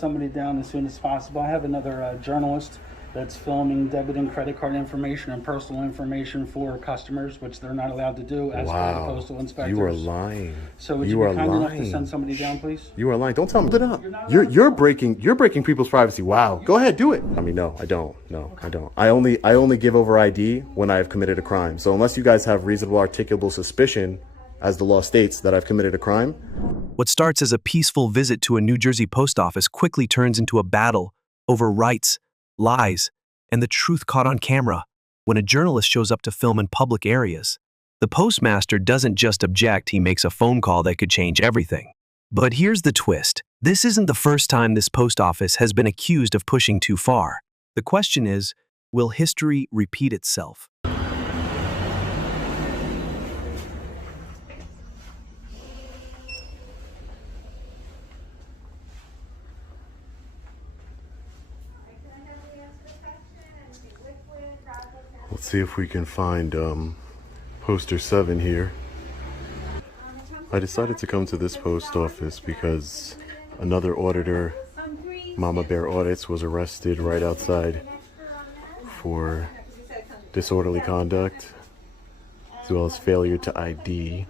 somebody down as soon as possible. I have another journalist that's filming debit and credit card information and personal information for customers, which they're not allowed to do as per the postal inspectors. You are lying. So would you be kind enough to send somebody down, please? You are lying. Don't tell me. Put it up. You're breaking people's privacy. Wow. Go ahead, do it. I mean, no, I don't. No, I don't. I only give over ID when I have committed a crime. So unless you guys have reasonable articulable suspicion, as the law states, that I've committed a crime. What starts as a peaceful visit to a New Jersey post office quickly turns into a battle over rights, lies, and the truth caught on camera when a journalist shows up to film in public areas. The postmaster doesn't just object, he makes a phone call that could change everything. But here's the twist. This isn't the first time this post office has been accused of pushing too far. The question is, will history repeat itself? Let's see if we can find poster 7 here. I decided to come to this post office because another auditor, Mama Bear Audits, was arrested right outside for disorderly conduct as well as failure to ID.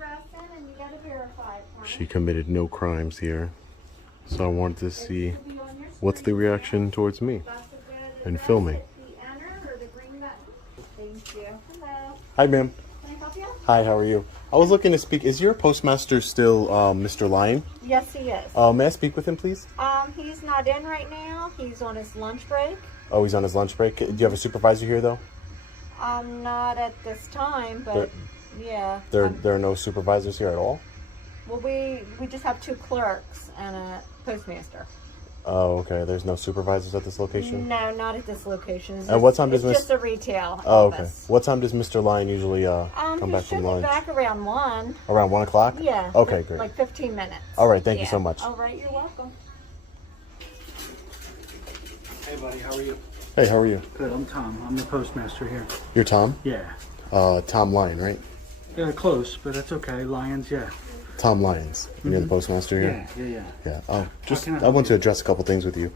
She committed no crimes here, so I wanted to see what's the reaction towards me and filming. Hi, ma'am. Can I help you? Hi, how are you? I was looking to speak. Is your postmaster still Mr. Lyon? Yes, he is. May I speak with him, please? He's not in right now. He's on his lunch break. Oh, he's on his lunch break. Do you have a supervisor here, though? Not at this time, but yeah. There are no supervisors here at all? Well, we just have 2 clerks and a postmaster. Oh, okay. There's no supervisors at this location? No, not at this location. And what time does It's just a retail Oh, okay. office. What time does Mr. Lyon usually come back He from should be lunch? back around 1. Around 1 o'clock? Yeah. Okay, great. Like 15 minutes. All right, thank you Yeah. so much. All right, you're welcome. Hey, buddy, how are you? Hey, how are you? Good, I'm Tom. I'm the postmaster here. You're Tom? Yeah. Tom Lyon, right? Yeah, close, but that's okay. Lions, yeah. Tom Lyons. And you're the postmaster here? Yeah. Yeah. can I I want to address a couple things with you.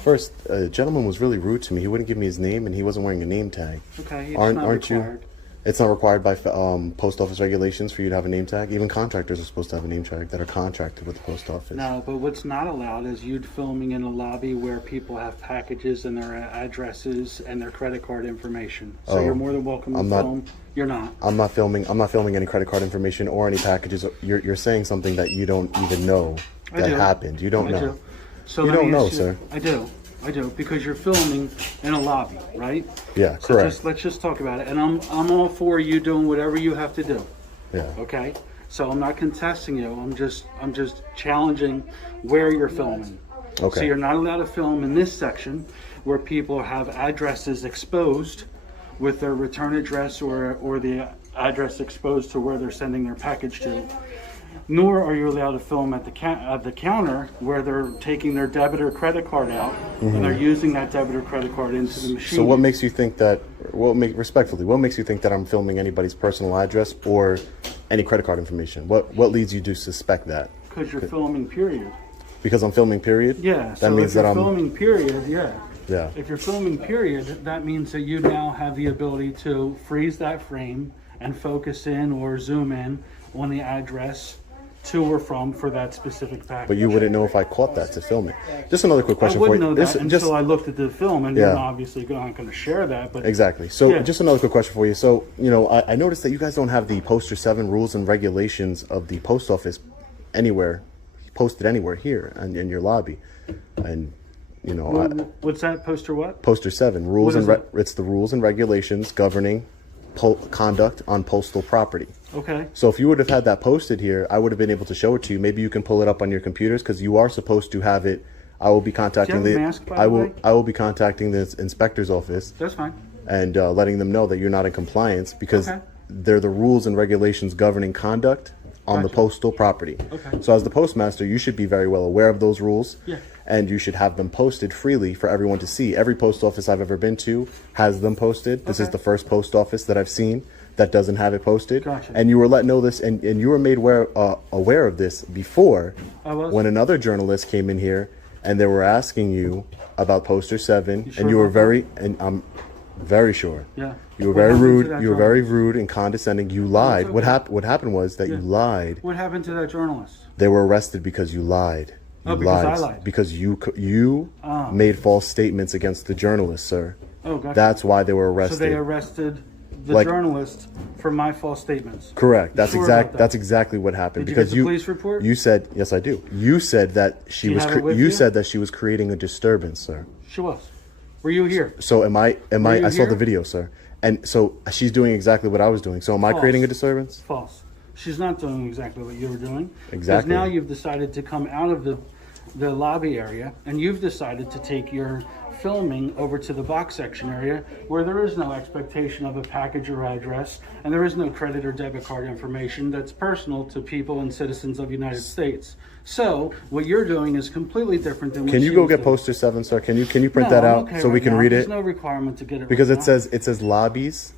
First, a gentleman was really rude to me. He wouldn't give me his name, and he wasn't wearing a name tag. Okay, it's Aren't not required. you? It's not required by post office regulations for you to have a name tag. Even contractors are supposed to have a name tag that are contracted with the post office. No, but what's not allowed is you filming in a lobby where people have packages and their addresses and their credit card information. So you're more than welcome to film. You're not. I'm not filming any credit card information or any packages. You're saying something that you don't even know that happened. You don't know. So you don't know, sir. I do, because you're filming in a lobby, right? Yeah, So correct. let's just talk about it. And I'm all for you doing whatever you have to do. Yeah. Okay? So I'm not contesting you. I'm just challenging where you're filming. Okay. So you're not allowed to film in this section where people have addresses exposed with their return address or the address exposed to where they're sending their package to. Nor are you allowed to film at the counter where they're taking their debit or credit card out and they're using that debit or credit card into the machine. So what makes you think that? What makes you think that I'm filming anybody's personal address or any credit card information? What leads you to suspect that? Because you're filming, period. Because I'm filming, period. Yeah. That So means if you're that I'm filming, period. Yeah. Yeah. If you're filming, period, that means that you now have the ability to freeze that frame and focus in or zoom in on the address to or from for that specific package. But you wouldn't know if I caught that to film it. Just another quick question I for you. wouldn't know that until I looked at the film, and Yeah. you're obviously not going to share that. But Exactly. So Yeah. just another quick question for you. So, I noticed that you guys don't have the poster 7 rules and regulations of the post office posted anywhere here in your lobby. And, what's that poster? What? poster 7, rules What is it? it's the rules and regulations governing conduct on postal property. Okay. So if you would have had that posted here, I would have been able to show it to you. Maybe you can pull it up on your computers because you are supposed to have it. I will be contacting Do you have a mask, by the way? I will be contacting the inspector's office That's fine. and letting them know that you're not in compliance because Okay. they're the rules and regulations governing conduct on the Gotcha. postal property. Okay. So as the postmaster, you should be very well aware of those rules. Yeah. And you should have them posted freely for everyone to see. Every post office I've ever been to has them posted. This is Okay. the first post office that I've seen that doesn't have it posted. Gotcha. And you were let know this, and you were made aware of this before I was. when another journalist came in here and they were asking you about poster 7, sure and you were about very, and I'm very sure. Yeah. You were What very happened to rude. that You were very journalist? rude and condescending. You lied. okay. What happened was that you lied. What happened to that journalist? They were arrested because you lied. You Oh, because I lied. Because you made false statements against the journalist, sir. Oh, gotcha. That's why they were So arrested. they arrested the Like- journalist for my false statements. Correct. That's Sure about that? That's exactly what happened. Did you because get the police report? You said yes, I do. You said that she Do you was. have it with You you? said that she was creating a disturbance, sir. She was. Were you here? So am I? you I saw here? the video, sir. And so she's doing exactly what I was doing. So am I False. creating a disturbance? False. She's not doing exactly what you were doing. Exactly. Because now you've decided to come out of the lobby area and you've decided to take your filming over to the box section area where there is no expectation of a package or address and there is no credit or debit card information that's personal to people and citizens of the United States. So what you're doing is completely different than what Can you she go was get doing. poster 7, sir? Can you print No, that I'm out okay so we right can now. read There's it? no requirement to get it Because right it says lobbies,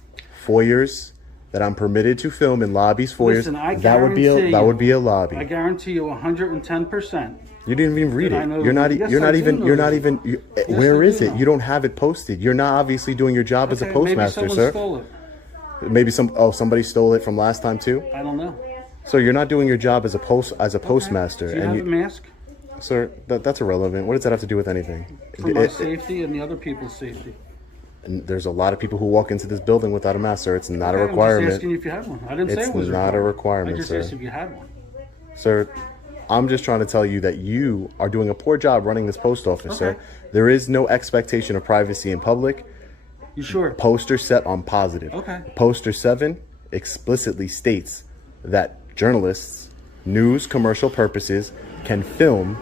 foyers, that I'm permitted to film in lobbies, foyers. Listen, I that would be guarantee a you- lobby. I guarantee you 110%. You didn't even read Did I it. know You're not. the- Yes, You're I not do even. know You're the- not even. Yes, where I is do it? know. You don't have it posted. You're not obviously doing your job as a Okay, postmaster, maybe someone sir. stole it. Maybe somebody stole it from last time too. I don't know. So you're not doing your job as a postmaster, Do you and have a mask? sir, that's irrelevant. What does that have to do with anything? For my safety and the other people's safety. And there's a lot of people who walk into this building without a mask, sir. It's not a Okay, I'm just requirement. asking you if you had one. I didn't say It's it was not a requirement, I just sir. asked if you had one. Sir, I'm just trying to tell you that you are doing a poor job running this post office, sir. Okay. There is no expectation of privacy in public. You sure? Poster set on positive. Okay. Poster 7 explicitly states that journalists, news commercial purposes, can film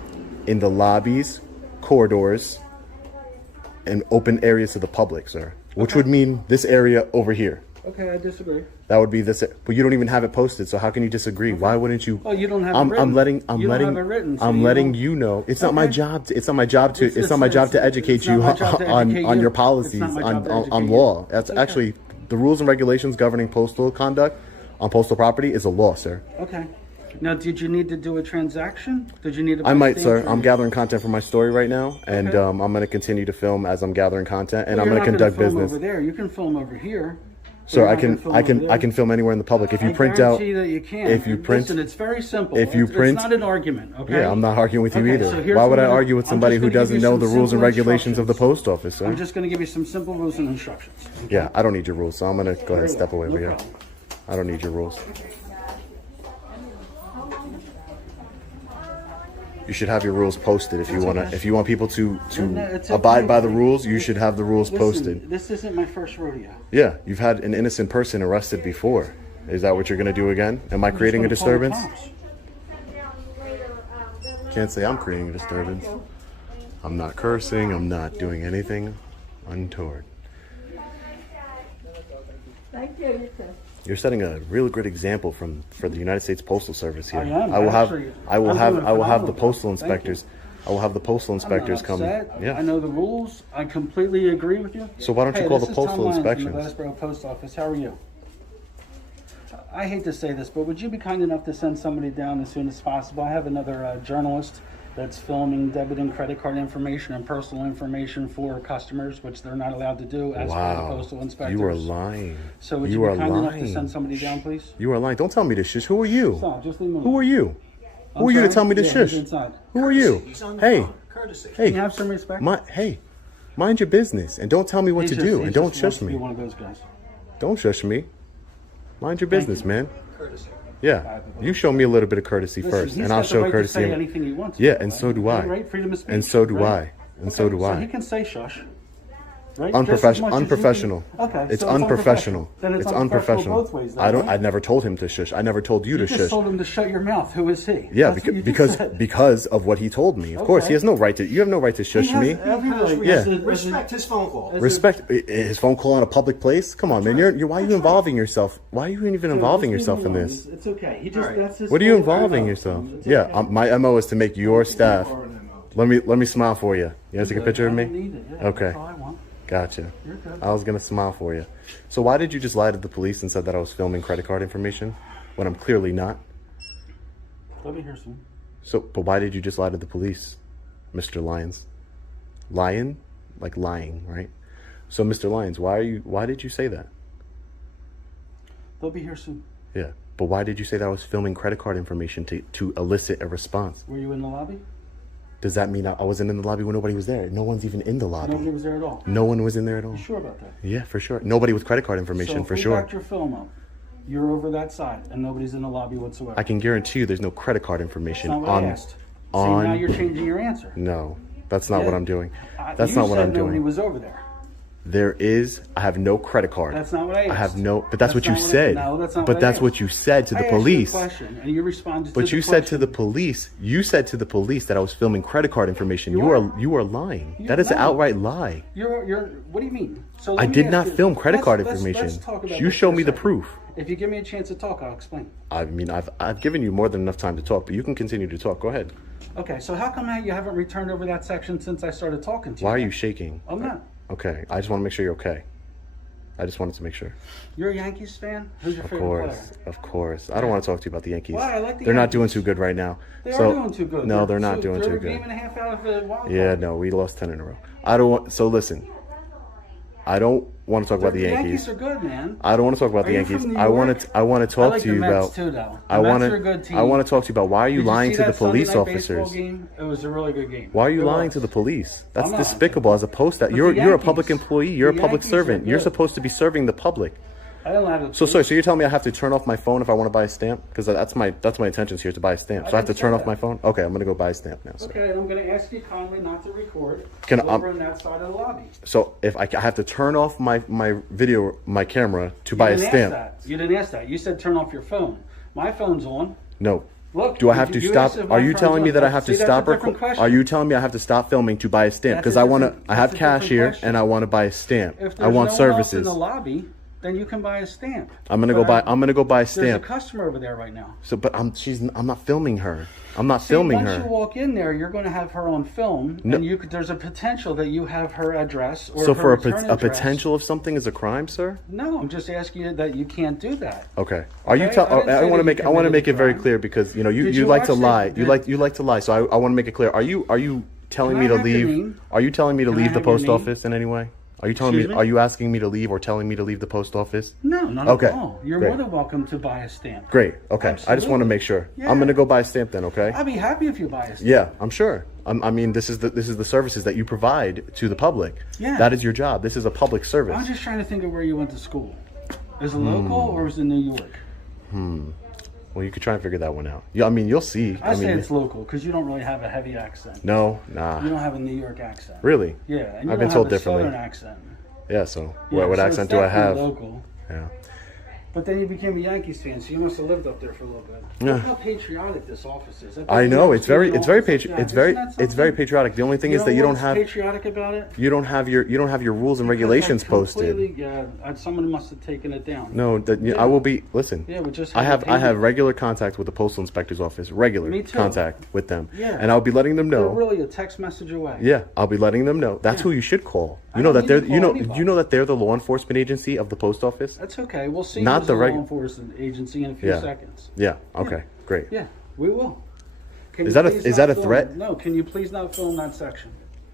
in the lobbies, corridors, and open areas to the public, sir. Which would mean this area over here. Okay, I disagree. That would be this, but you don't even have it posted. So how can you disagree? Why wouldn't you? Oh, you don't have it I'm written. letting. You don't have it written, so I'm you letting don't- you know. It's not my Okay. job. It's not my job to. It's It's- not my job to it's- educate it's you not my job to educate on you. your It's policies not my job to on educate you. law. That's Okay. actually the rules and regulations governing postal conduct on postal property is a law, sir. Okay. Now, did you need to do a transaction? Did you need to? I buy might, sir. stamps or- I'm gathering content for my story right now, and Okay. I'm going to continue to film as I'm gathering content, and Well, I'm you're going to not conduct gonna film business. over there. You can film over here. but Sir, you're I not gonna can film I over can there. I can film anywhere in the public. If you I print out, guarantee that you can. if you And print- listen, it's very simple. if you print- it's not an argument. Okay. yeah, I'm not arguing with you Okay, either. so here's Why would what I I'm gonna- argue with I'm somebody just who gonna give doesn't you know some the rules and simple regulations of the instructions. post office, sir? I'm just going to give you some simple rules and instructions. Okay? Yeah, I don't need your rules, so I'm gonna go ahead and step away No over here. problem. I don't need your rules. You should have your rules posted if you wanna. okay. If you want people to No, it's abide okay. by the rules, you should have the rules Listen, posted. this isn't my first rodeo. Yeah, you've had an innocent person arrested before. Is that what you're gonna do again? Am I creating a I'm just gonna disturbance? call the cops. Can't say I'm creating a disturbance. I'm not cursing. I'm not doing anything untoward. Thank you. You too. You're setting a real good example for the United States Postal Service here. I am, will actually. have I'm doing a I will have the phenomenal job. postal Thank you. inspectors. I will have the postal I'm not inspectors come. upset. Yeah. I know the rules. I completely agree with you. So why don't you Hey, call this the is Tom postal Lyons from inspections? the Glassboro Post Office. How are you? I hate to say this, but would you be kind enough to send somebody down as soon as possible? I have another journalist that's filming debit and credit card information and personal information for customers, which they're not allowed to do as per the Wow, postal inspectors. you are lying. So would you you are be kind enough to lying. send somebody down, please? You are lying. Don't tell me to shush. Who are you? Stop, just leave me Who alone. are you? I'm Who are you to sorry? tell me to Yeah, shush? he's inside. Who are you? Hey, Can hey, you have some respect? hey, mind your business and don't tell me what He to just- do he and don't just wants shush to be me. one of those guys. Don't shush me. Mind your business, you. man. Yeah, you show me a little bit of courtesy Listen, first, he's and I'll got the show right courtesy. To say anything he wants. Yeah, by the and way. so do I. Right? Freedom of speech. And so do right? I. And so do So I. he can say shush. Right? Unprofessional. Just as much as you Unprofessional. can- Okay. It's so unprofessional. Then it's It's unprofessional unprofessional. both ways. Then, I don't. right? I never told him to shush. I never told you to You just shush. told him to shut your mouth. Who is he? Yeah, That's what you just because said. because of what he told me. Of course, Okay. he has no right to. You have no right to shush He has me. every right. Yeah. Respect his phone call. Respect his phone call in a public place. Come on, man. You're why are you involving yourself? Why are you even involving yourself in this? It's okay. He just. That's his What are you whole involving MO. yourself? It's Yeah, okay. my MO is to make your staff. Let me smile for you. You want to take a picture of I me? don't need it. Yeah, Okay. That's all I want. Gotcha. You're good. I was gonna smile for you. So why did you just lie to the police and said that I was filming credit card information when I'm clearly not? Let me hear some. So, but why did you just lie to the police? Mr. Lyons. Lion? Like lying, right? So, Mr. Lyons, why did you say that? They'll be here soon. Yeah. But why did you say that I was filming credit card information to elicit a response? Were you in the lobby? Does that mean I wasn't in the lobby when nobody was there? No one's even in the lobby. Nobody was there at all. No one was in there at all. You sure about that? Yeah, for sure. Nobody with credit card information, for So if we sure. backed your film up, you're over that side, and nobody's in the lobby whatsoever. I can guarantee you there's no credit card information That's not what on. I asked. on. See, now you're changing your answer. No, that's not what Yeah. I'm doing. That's not what I'm Nobody doing. was over there. There is. I have no credit card. That's not what I asked. I have no. But that's what you not said. No, that's not but what I that's asked. what you said to the I police. asked you a question, and you responded But to you the said to question. the police. You said to the police that I was filming credit card information. You You are lying. That is an no. outright lie. You're. What do you mean? So I let me did ask not you- film credit card let's information. talk about You this show for a me the second. proof. If you give me a chance to talk, I'll explain. I mean, I've given you more than enough time to talk, but you can continue to talk. Go ahead. Okay, so how come you haven't returned over that section since I started talking to you? Why are you shaking? I'm not. Okay, I just want to make sure you're okay. I just wanted to make sure. You're a Yankees fan? Who's your Of favorite course, player? of course. I don't want to talk to you about the Yankees. Why? I like the They're not Yankees. doing too good right now. They So- are doing too good. No, they're not doing they're too a game good. and a half out of the wild Yeah, card. no, we lost 10 in a row. I don't want. So listen, I don't want to talk about the Yankees. Yankees are good, man. I don't want to talk about Are the you from Yankees. New I want York? to. I want to I talk like to you the Mets about. too, though. I The want Mets are a good to. team. I want to talk to you about why are you Did lying see to the that Sunday police night baseball officers? game? It was a really good game. Why are you It lying was. to the police? That's I'm not. despicable. As opposed to But you're the a public Yankees- employee. You're a the public Yankees are servant. You're good. supposed to be serving the public. I don't have So sorry. So you're telling me I have to turn off my phone if I want to buy a stamp? Because that's my intentions here to buy a stamp. So I have to didn't turn say off my that. phone. Okay, I'm gonna go buy a stamp now. Sir. Okay, and I'm going to ask you kindly not to record Can over on that side of the lobby. So if I have to turn off my camera to buy a You didn't stamp. ask that. You didn't ask that. You said turn off your phone. My phone's on. No. Look. Do I have to you stop? asked if Are my you phone's telling me on. that I have to See, that's a stop? different question. Are you telling me I have to stop filming to buy a stamp? That's Because a I want to. different- I have that's a different cash here question. and I want to buy a stamp. If I there's want no services. one else in the lobby, then you can buy a stamp. I'm gonna go buy. I'm gonna go buy a There's a stamp. customer over there right now. So, but I'm not filming her. I'm not See, filming once her. you walk in there, you're going to have her on film, No. and there's a potential that you have her address or So her for return a address. potential of something is a crime, sir? No, I'm just asking you that you can't do that. Okay. Are you Okay, tell? I didn't say I that want to you make. I want to committed make a it very crime. clear because you Did you you like to watch lie. it? You like to lie. So I want to make it clear. Are you telling Can me I to have your leave? name? Are you telling me to Can I leave the have your post name? office in any way? Are you telling Excuse me? me? Are you asking me to leave or telling me to leave the post office? No, not Okay, at all. You're great. more than welcome to buy a stamp. Great. Okay. I just want to Absolutely. make sure. Yeah. I'm gonna go buy a stamp then. Okay. I'd be happy if you buy a stamp. Yeah, I'm sure. I mean, this is the services that you provide to the public. Yeah. That is your job. This is a public service. I'm just trying to think of where you went to school. Is it local or is it New York? Well, you could try and figure that one out. Yeah, I mean, you'll see. I say mean, it's local because you don't really have a heavy accent. no, You nah. don't have a New York accent. Really? Yeah, and you I've don't been told have a differently. Southern accent. Yeah. So, Yeah, what so accent it's do I definitely have? Local. Yeah. But then you became a Yankees fan, so you must have lived up there for a little bit. Yeah. Look how patriotic this office is. I know it's very It's very patriotic. The only thing is that you don't have patriotic about it. you don't have your rules and regulations posted. Yeah, someone must have taken it down. No, that Yeah. I will be. Listen, Yeah, we just I had have it painted. regular contact with the postal inspector's office. Regular Me too. contact with them. Yeah. And I'll be letting them They're know. really a text message away. Yeah, I'll be letting them know. That's Yeah. who you should call. I You know don't that they're need to call anybody. you know that they're the law enforcement agency of the post office. That's okay. We'll see. Not who's the law reg- enforcement agency in a few Yeah. seconds. Yeah. Okay. Great. Yeah, we will. Can Is you that a- please is not that a film- threat? No. Can you please not film that section?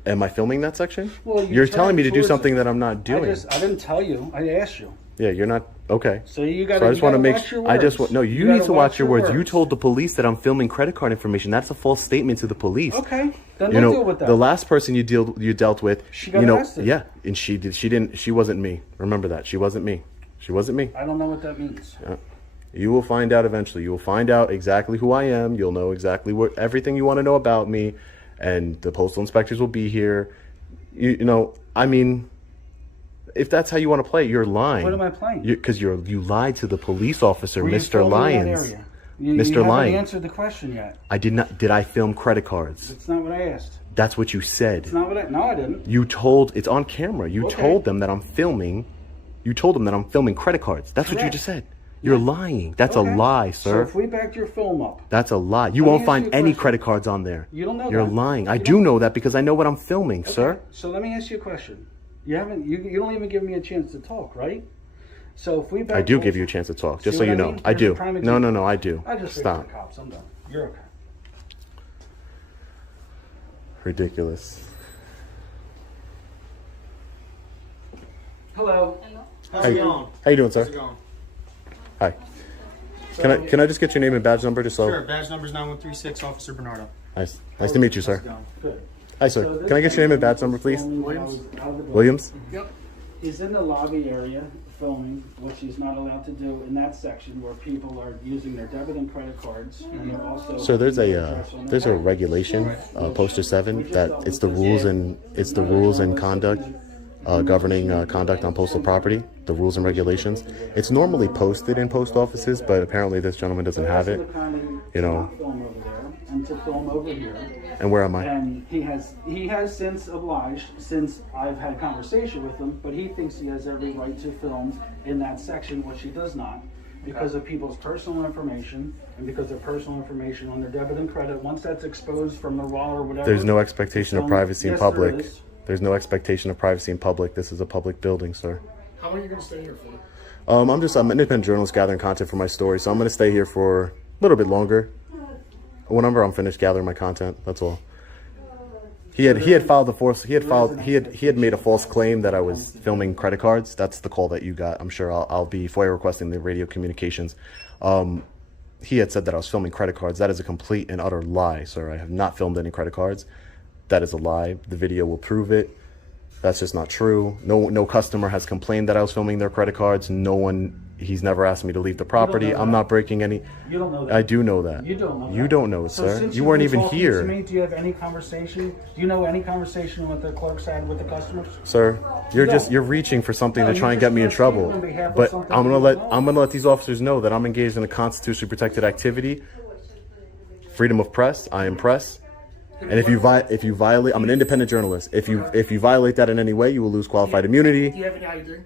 Am I filming that section? Well, You're telling me to do towards something it. that I'm not doing. I didn't tell you. I asked you. Yeah, you're not. Okay. So you got. So I just want to make. Watch your I just words. want. No, you gotta need to watch your words. You told the police that I'm filming credit card information. That's a false statement to the police. Okay, then You we'll know, deal with that. the last person you dealt with. She got you know, arrested. yeah, and she did. She didn't. She wasn't me. Remember that. She wasn't me. She wasn't me. I don't know what that means. You will find out eventually. You will find out exactly who I am. You'll know exactly everything you want to know about me, and the postal inspectors will be here. You know, I mean, if that's how you want to play it, you're lying. What am I playing? Because you lied to the police officer, Were you Mr. filming that Lyons. area? You Mr. haven't Lyons. answered the question yet. I did not. Did I film credit cards? It's not what I asked. That's what you said. It's not what I. No, I didn't. You told. It's on camera. You Okay. told them that I'm filming. You told them that I'm filming credit cards. That's what you Correct. just said. You're lying. That's Okay. a lie, So sir. if we backed your film up, That's a lie. You Let me won't ask find you a any question. credit cards on there. You don't know You're that. lying. I You do don't- know that because I know what I'm filming, sir. Okay, so let me ask you a question. You haven't. You don't even give me a chance to talk, right? So if we back I do both- give you a chance to talk, just See so what you I know. mean? I Here's a do. prime No, example. no, I do. I just Stop. the cops. I'm done. You're okay. Ridiculous. Hello. How's it going? How you doing, sir? How's it going? Hi. Can I just get your name and badge number just so? Sure, badge number's 9136, Officer Bernardo. Nice to meet you, How's sir. it going? Good. Hi, sir. Can I get your name and badge number, please? Williams? Williams? Yep. He's in the lobby area filming, which he's not allowed to do in that section where people are using their debit and credit cards. And they're also So there's a regulation, poster 7, that it's the rules and conduct governing conduct on postal property. The rules and regulations. It's normally posted in post offices, but apparently this gentleman doesn't have it. You know. Film over there and to film over here. And where am I? And he has since obliged, since I've had conversation with him, but he thinks he has every right to film in that section, which he does not, because of people's personal information and because of personal information on their debit and credit. Once that's exposed from their wallet or whatever. There's no expectation of privacy in yes, there public. is. There's no expectation of privacy in public. This is a public building, sir. How long are you going to stay here for? I'm an independent journalist gathering content for my story, so I'm going to stay here for a little bit longer. Whenever I'm finished gathering my content, that's all. He had made a false claim that I was filming credit cards. That's the call that you got. I'm sure I'll be FOIA requesting the radio communications. He had said that I was filming credit cards. That is a complete and utter lie, sir. I have not filmed any credit cards. That is a lie. The video will prove it. That's just not true. No customer has complained that I was filming their credit cards. He's never asked me to leave the property. I'm not breaking any. You don't know that. I do know that. You don't know that. You don't know it, So sir. since You you've weren't been even talking here. to me, do you have any conversation? Do you know any conversation with the clerks had with the customers? Sir, you're reaching for something to try and get me in trouble. But I'm gonna let these officers know that I'm engaged in a constitutionally protected activity. Freedom of press. I am press. And if you violate, I'm an independent journalist. If you violate that in any way, you will lose qualified immunity. Do you have any ID?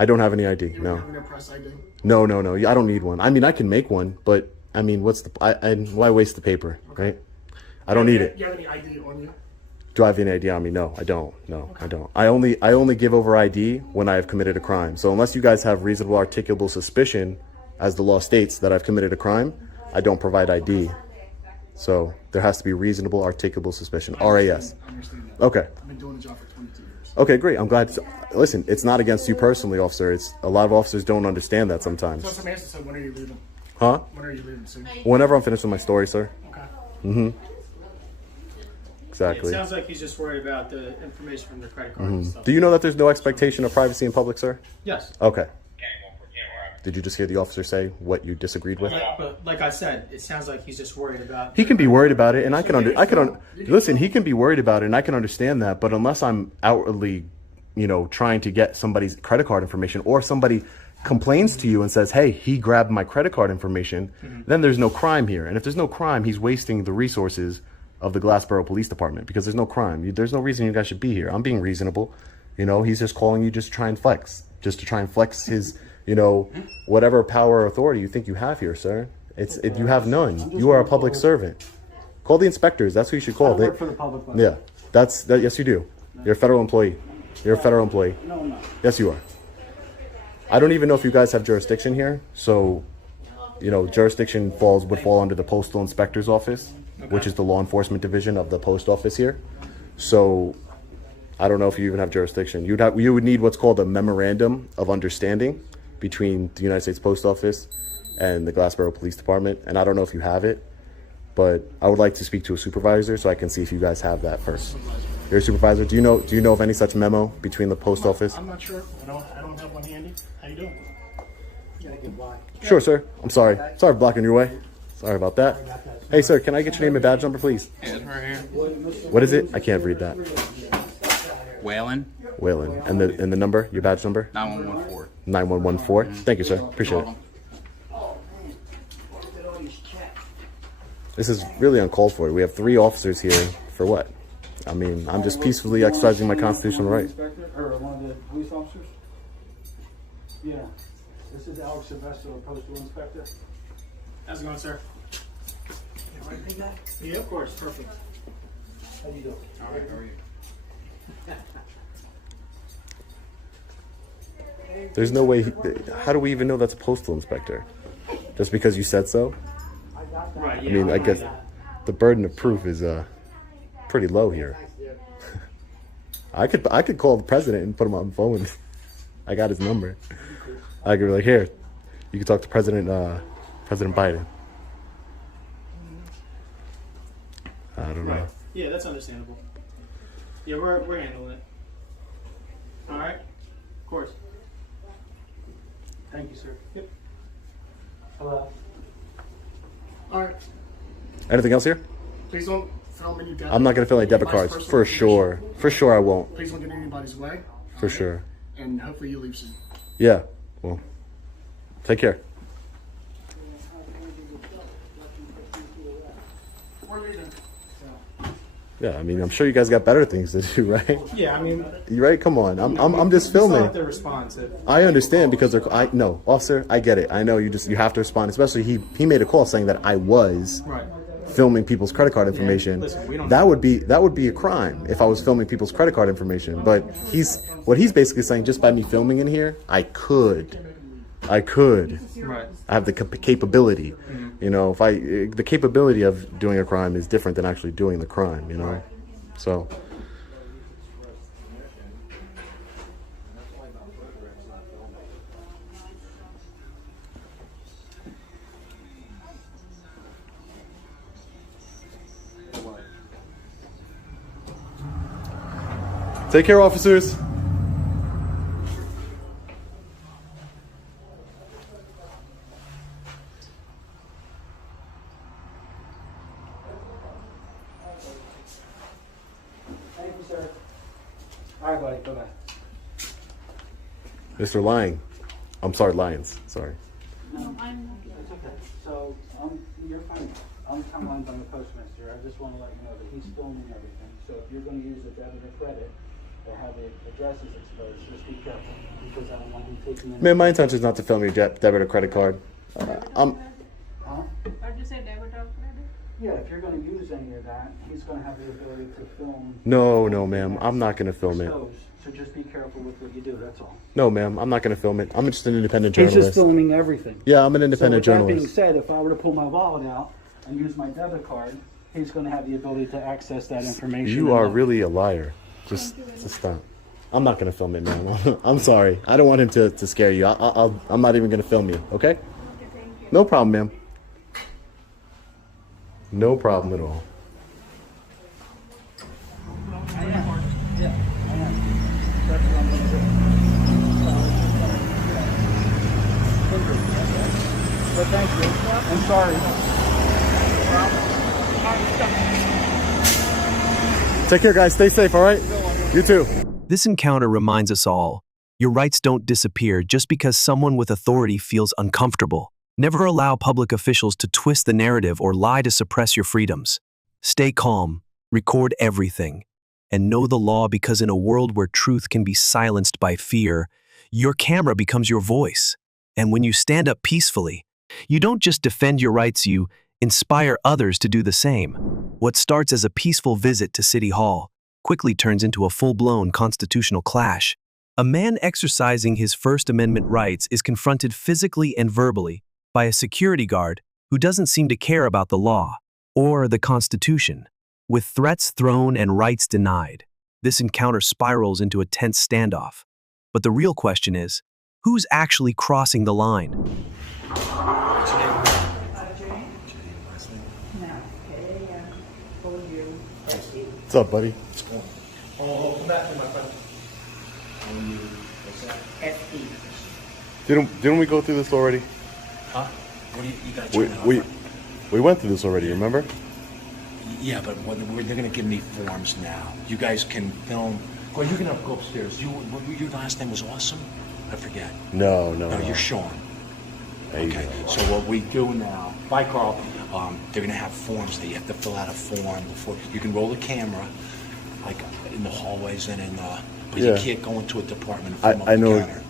I don't have any ID. You No. don't have no press ID? No. I don't need one. I mean, I can make one, but I mean, why waste the paper, right? I don't need it. Do you have any ID on you? Do I have any ID on me? No, I don't. No, I don't. I only give over ID when I have committed a crime. So unless you guys have reasonable articulable suspicion, as the law states, that I've committed a crime, I don't provide ID. So there has to be reasonable articulable suspicion. RAS. I understand that. Okay. I've been doing the job for 22 years. Okay, great. I'm glad. Listen, it's not against you personally, officer. It's a lot of officers don't understand that So sometimes. somebody asked us, when are you leaving? Huh? When are you leaving soon? Whenever I'm finished with my story, sir. Okay. Exactly. It sounds like he's just worried about the information from the credit card and stuff. Do you know that there's no expectation of privacy in public, sir? Yes. Okay. Did you just hear the officer say what you disagreed with? But like I said, it sounds like he's just worried about. He can be worried about it, and listen. He can be worried about it, and I can understand that. But unless I'm outwardly, trying to get somebody's credit card information, or somebody complains to you and says, "Hey, he grabbed my credit card information," then there's no crime here. And if there's no crime, he's wasting the resources of the Glassboro Police Department because there's no crime. There's no reason you guys should be here. I'm being reasonable. He's just calling you just to try and flex his. Whatever power or authority you think you have here, sir. You have none. You are a public servant. Call the inspectors. That's who you should call. I work for the public. Yeah, yes, you do. You're a federal employee. You're a federal employee. No, I'm not. Yes, you are. I don't even know if you guys have jurisdiction here. So, jurisdiction would fall under the Postal Inspector's Office, which is the law enforcement division of the post office here. So, I don't know if you even have jurisdiction. You would need what's called a memorandum of understanding between the United States Post Office and the Glassboro Police Department, and I don't know if you have it, but I would like to speak to a supervisor so I can see if you guys have that first. You're a supervisor. Do you know of any such memo between the post office? I'm not sure. I don't have one handy. How you doing? You gotta get by. Sure, sir. I'm sorry. Sorry for blocking your way. Sorry about that. Hey, sir, can I get your name and badge number, please? Yeah, it's right here. What is it? I can't read that. Whalen, Waylon. And the number, your badge number? 9114. 9114. Thank you, sir. Appreciate it. This is really uncalled for. We have 3 officers here for what? I mean, I'm just peacefully exercising my constitutional right. Or one of the police officers? Yeah. This is Alex Sylvester, postal inspector. How's it going, sir? Yeah, of course. Perfect. How you doing? All right, how are you? There's no way. How do we even know that's a postal inspector? Just because you said so? Right. I mean, I guess the burden of proof is pretty low here. I could call the president and put him on the phone. I got his number. I could be like, here, you can talk to President Biden. I don't know. Right. Yeah, that's understandable. Yeah, we're handling it. All right. Of course. Thank you, sir. Yep. Hello. All right. Anything else here? Please don't film any debit. I'm not gonna fill any debit anybody's cards personal for sure. information. For sure, I won't. Please don't get in anybody's way. For all right? sure. And hopefully you leave soon. Yeah. Well, take care. We're leaving. Yeah, I mean, I'm sure you guys got better things to do, right? Yeah, I mean, You right? Come on. I'm just you still filming. have to respond to. I understand because no, officer, I get it. I know you have to respond. Especially he made a call saying that I was Right. filming people's credit card information. listen, we don't- That would be a crime if I was filming people's credit card information. But he's basically saying just by me filming in here, I could. Right. I have the capability. You know, the capability of doing a crime is different than actually doing the crime. You know, Right. so. Take care, officers. Thank you, sir. All right, buddy. Bye-bye. Mr. Lying. I'm sorry, Lions. Sorry. It's okay. So, you're fine. I'm Tom Lyons, I'm the postmaster. I just want to let you know that he's filming everything. So if you're going to use a debit or credit that have the addresses exposed, just be careful because I don't want him taking any. Man, my intention is not to film your debit or credit card. Huh? What you say, debit or credit? Yeah, if you're going to use any of that, he's going to have the ability to film. No, ma'am. I'm not going to film it. Exposed. So just be careful with what you do. That's all. No, ma'am. I'm not going to film it. I'm just an independent He's just journalist. filming everything. Yeah, I'm an independent so with that being journalist. said, if I were to pull my wallet out and use my debit card, he's going to have the ability to access that information. You are really a liar. Just stop. I'm not going to film it, ma'am. I'm sorry. I don't want him to scare you. I'm not even going to film you. Okay? No problem, ma'am. No problem at all. But thank you. I'm sorry. Take care, guys. Stay safe, all right? You too. This encounter reminds us all, your rights don't disappear just because someone with authority feels uncomfortable. Never allow public officials to twist the narrative or lie to suppress your freedoms. Stay calm, record everything, and know the law because in a world where truth can be silenced by fear, your camera becomes your voice. And when you stand up peacefully, you don't just defend your rights, you inspire others to do the same. What starts as a peaceful visit to City Hall quickly turns into a full-blown constitutional clash. A man exercising his First Amendment rights is confronted physically and verbally by a security guard who doesn't seem to care about the law or the Constitution. With threats thrown and rights denied, this encounter spirals into a tense standoff. But the real question is, who's actually crossing the line? What's up, buddy? Oh, come back to my friend. Didn't we go through this already? Huh? What do you gotta turn that We off? we went through this already, remember? Yeah, but they're gonna give me forms now. You guys can film. Well, you're gonna go upstairs. Your last name was Awesome? I forget. No. No, you're Sean. There you Okay, go. so what we do now, bye Carl, they're gonna have forms that you have to fill out a form before, you can roll the camera, like in the hallways and but Yeah. you can't go into a department and film up I the know counter.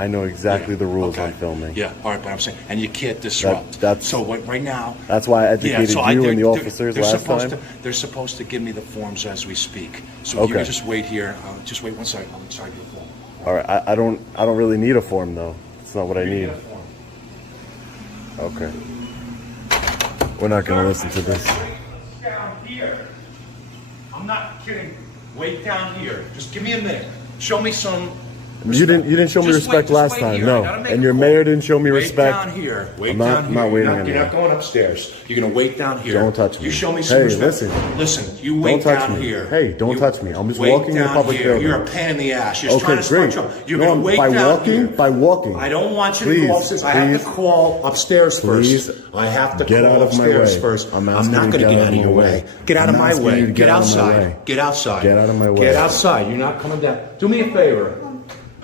I know exactly Yeah, the rules okay. on filming. Yeah, all right, but I'm saying, and you can't disrupt. that's- So right now. That's why I educated you and the they're- officers they're last supposed time. They're supposed to give me the forms as we speak. So if you Okay. can just wait here, just wait one second, I'm inside your phone. All right, I don't really need a form though. It's not what I You need. get a form. Okay. We're not gonna listen to this. Down here. I'm not kidding. Wait down here. Just give me a minute. Show me some. You didn't show me Just respect wait last time, here. no. I gotta make And a your call. mayor didn't show me Wait respect. down here. Wait I'm not- down I'm here. not waiting You're anymore. not going upstairs. You're gonna wait down here. Don't touch me. You show me some Hey, respect. Listen, you wait Don't touch down me. here. Hey, don't You touch me. I'm just wait walking in a down public here. building. You're a pain in the ass. You're Okay, trying to start great. trouble. You're No, gonna wait by down walking, here. by walking. I don't want you to Please, go upstairs. I have to please. call upstairs Please. first. I have to Get call out of my upstairs way. first. I'm I'm asking not you going to to get get out out of of your my way. way. Get out of I'm my asking you way. to Get get out of my way. outside. Get outside. Get out of my way. Get outside. You're not coming down. Do me a favor.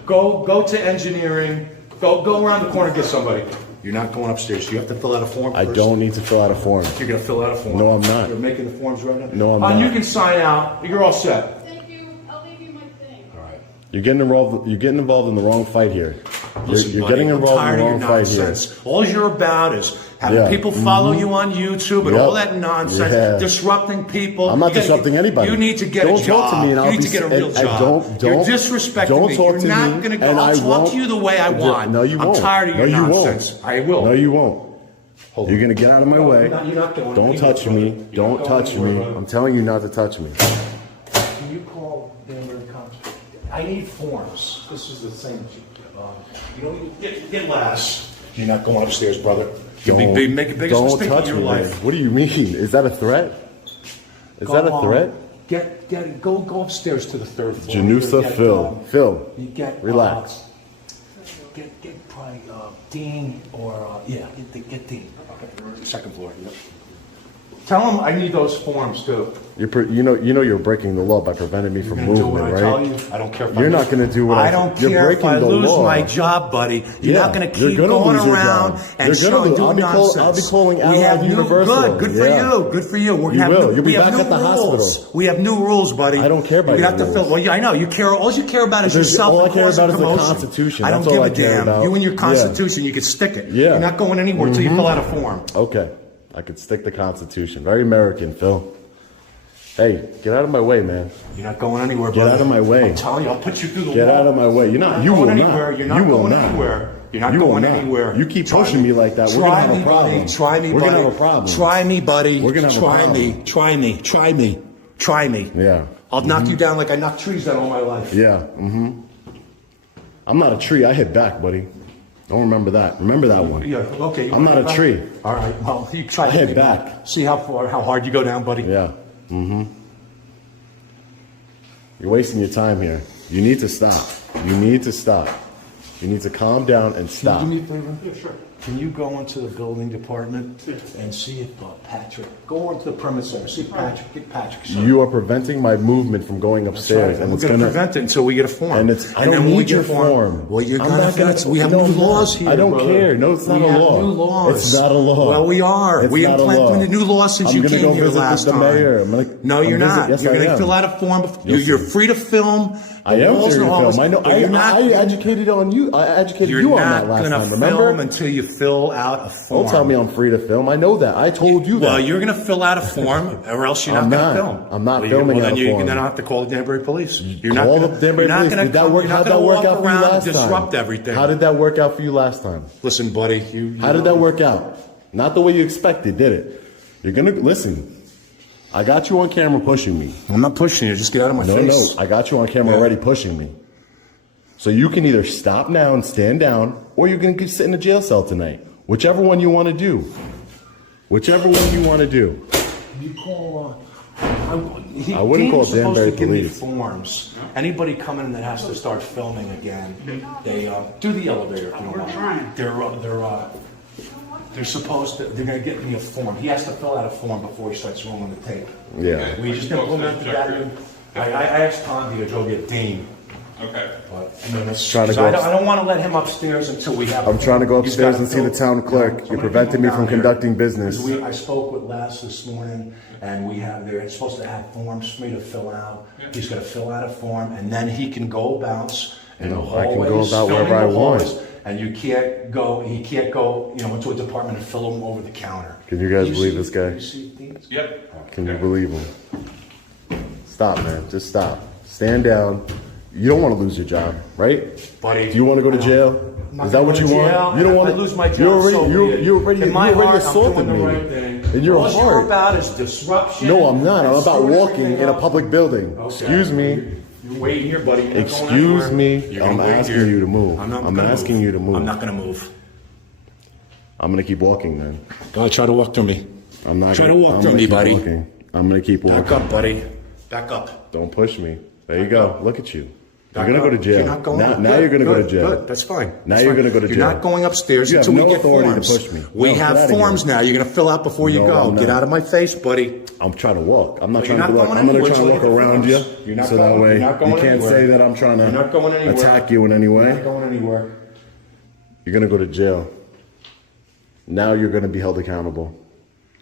Go to engineering. Go around the corner and get somebody. You're not going upstairs. You have to fill out a form I first. don't need to fill out a form. You're going to fill out a form. No, I'm not. You're making the forms right now? No, I'm not. You can sign out. You're all set. Thank you. I'll leave you my thing. All right. You're getting involved in the wrong fight here. Listen, You're buddy, getting I'm involved tired in the of wrong your fight here. nonsense. All you're about is having Yeah. people follow you on YouTube and Yep. all that nonsense, Yeah. disrupting people. I'm not You gotta disrupting get- anybody. You need to get Don't a job. talk to me and I'll you need be to get a and- real and job. You're don't- disrespecting don't me. talk You're to not me, going to go. and I I'll talk won't- to you the way I want. No, you won't. I'm tired of your No, you won't. nonsense. I will. No, you won't. Hold You're on. gonna get out of my way. You're not going Don't anywhere, touch me. brother. You're Don't not going touch anywhere, me. brother. I'm telling you not to touch me. Can you call Denver Cops? I need forms. This is the thing. You know, get last. You're not going upstairs, brother. You'll be make the biggest don't mistake touch of your me, life. man. What do you mean? Is that a threat? Is that a threat? Go upstairs to the third floor. Janusa, Get, Phil. Phil, You get relax. Get probably Dean or get Dean. Okay, second floor. Yep. Tell him I need those forms too. You know you're breaking the law by preventing me from You're gonna do movement, what I tell right? you. I don't care if You're not gonna do what I I don't you're care if breaking I the lose law. my job, buddy. You're not gonna You're keep gonna going lose your around job. and You're gonna showing lose- I'll doing be nonsense. I'll be calling We Allied have new, Universal. good for Yeah. you. Good for you. We're You gonna have will. new, You'll be we have back new at the rules. hospital. We have new rules, buddy. I don't care about You have your to fill. rules. Well, yeah, I know. You care. All you care about is There's- yourself. all I and care causing about is the commotion. Constitution. I don't That's all give I a care damn. about. You and your Yeah. Constitution, you can stick it. Yeah. You're not going anywhere until you fill out a form. Okay, I could stick the Constitution. Very American, Phil. Hey, get out of my way, man. You're not going anywhere, Get brother. out of my way. I'm telling you, I'll put you through the Get wall. out of my way. You're not. You going will anywhere. not. You're not You will going not. anywhere. You're not You will going not. anywhere. You keep Try pushing me like that. We're gonna have a me, problem. buddy. Try me, We're buddy. gonna have a problem. Try me, buddy. We're gonna have a Try problem. me. Try me. Try me. Try me. Yeah. I'll knock you down like I knocked trees down all my life. Yeah. I'm not a tree. I hit back, buddy. Don't remember that. Remember that one. Yeah. Okay. I'm not a tree. All right. Well, you try to I hit me back. See how hard you go down, buddy. Yeah. You're wasting your time here. You need to stop. You need to stop. You need to calm down and stop. Can you do me a favor? Yeah, sure. Can you go into the building department and see if Patrick, go into the permit center, see if Patrick, get Patrick. Sir. You are preventing my movement from going That's upstairs, right. and We're it's going to gonna. prevent it until we get a form. And it's. I then don't when we need get your a form. Well, you're I'm going not to gonna- get it. We have no, new I'm not. laws here. I don't brother. care. No, it's not we a have law. New laws. It's not a law. Well, we are. It's We not a law. implemented new laws since I'm you gonna came go here visit last the time. mayor. I'm gonna no, you're visit- not. yes, You're I going to am. fill out a form. Listen. You're free to film. I am walls free and to all this, film. I know. but you're not- I educated on you. I educated You're you on not that last going time. to Remember? film until you fill out a form. Don't tell me I'm free to film. I know that. I told you that. Well, you're going to fill out a form, or else you're I'm not going to not. film. I'm not well, filming well, out then a you're form. going to have to call the Danbury police. You're Call not the Danbury police. Did that work? How'd that work out for you around last and time? disrupt everything. How did that work out for you last time? Listen, buddy. You How did that work out? Not the way you expected, did it? You're gonna listen. I got you on camera pushing me. I'm not pushing you. Just get out of my No, face. no, I got you on camera already pushing me. So you can either stop now and stand down, or you can sit in a jail cell tonight. Whichever one you want to do. Whichever one you want to do. You call. I wouldn't call Danbury to give me police. forms. Anybody coming in that has to start filming again, they do the elevator if you don't mind. They're supposed to. They're going to get me a form. He has to fill out a form before he starts rolling the tape. Yeah. We just implemented that. I asked Tom to go get Dean. Okay. But, I mean, it's, Trying to go I don't want to let him upstairs until we have. I'm trying to go He's upstairs gotta and see the fill- town clerk. So You're I'm preventing me gonna from come down conducting here, business. 'cause I spoke with Les this morning, and they're supposed to have forms for me to fill out. He's got to fill out a form, and then he can go bounce in the No, I can hallways, go about filming wherever I the want. hallways, and he can't go, into a department and fill them over the counter. Can you guys Do believe see- this guy? do you see these? Yep. Can you believe him? Stop, man. Just stop. Stand down. You don't want to lose your job, right? Buddy. Do you want to go to jail? Not Is that gonna what go you to want? jail, You don't and want if I lose my job, You already, so be it. you already, In my you already heart, I'm assaulted doing the me. right thing. In your All you're heart. about is disruption. No, I'm not. I'm and about screwing walking everything in a up. public building. Okay. Excuse me. You're waiting here, buddy. You're not going Excuse anywhere. me. You're gonna I'm wait asking here. you to move. I'm I'm asking you to move. I'm not going to move. I'm gonna keep walking then. Go ahead, try to walk through me. I'm not Try gonna, to walk I'm through gonna me, keep buddy. walking. I'm gonna keep walking. Back up, buddy. Back up. Don't push me. There you Back go. up. Look at you. Back You're gonna up. go to jail. You're not going now up. now Good, you're gonna go good, to jail. Good. That's fine. Now That's you're fine. gonna go to jail. You're not going upstairs You have until no we get authority to forms. push me. We No, have get outta forms here. now. You're going to fill out before you No, go. I'm Get not. out of my face, buddy. I'm trying to walk. I'm not Well, trying to you're be not like, going I'm gonna anywhere try to till walk you get around you. forms. You're not So that going- way you're not going you can't anywhere. say that I'm trying You're not going to anywhere. attack you in any You're way. not going anywhere. You're gonna go to jail. Now you're gonna be held accountable.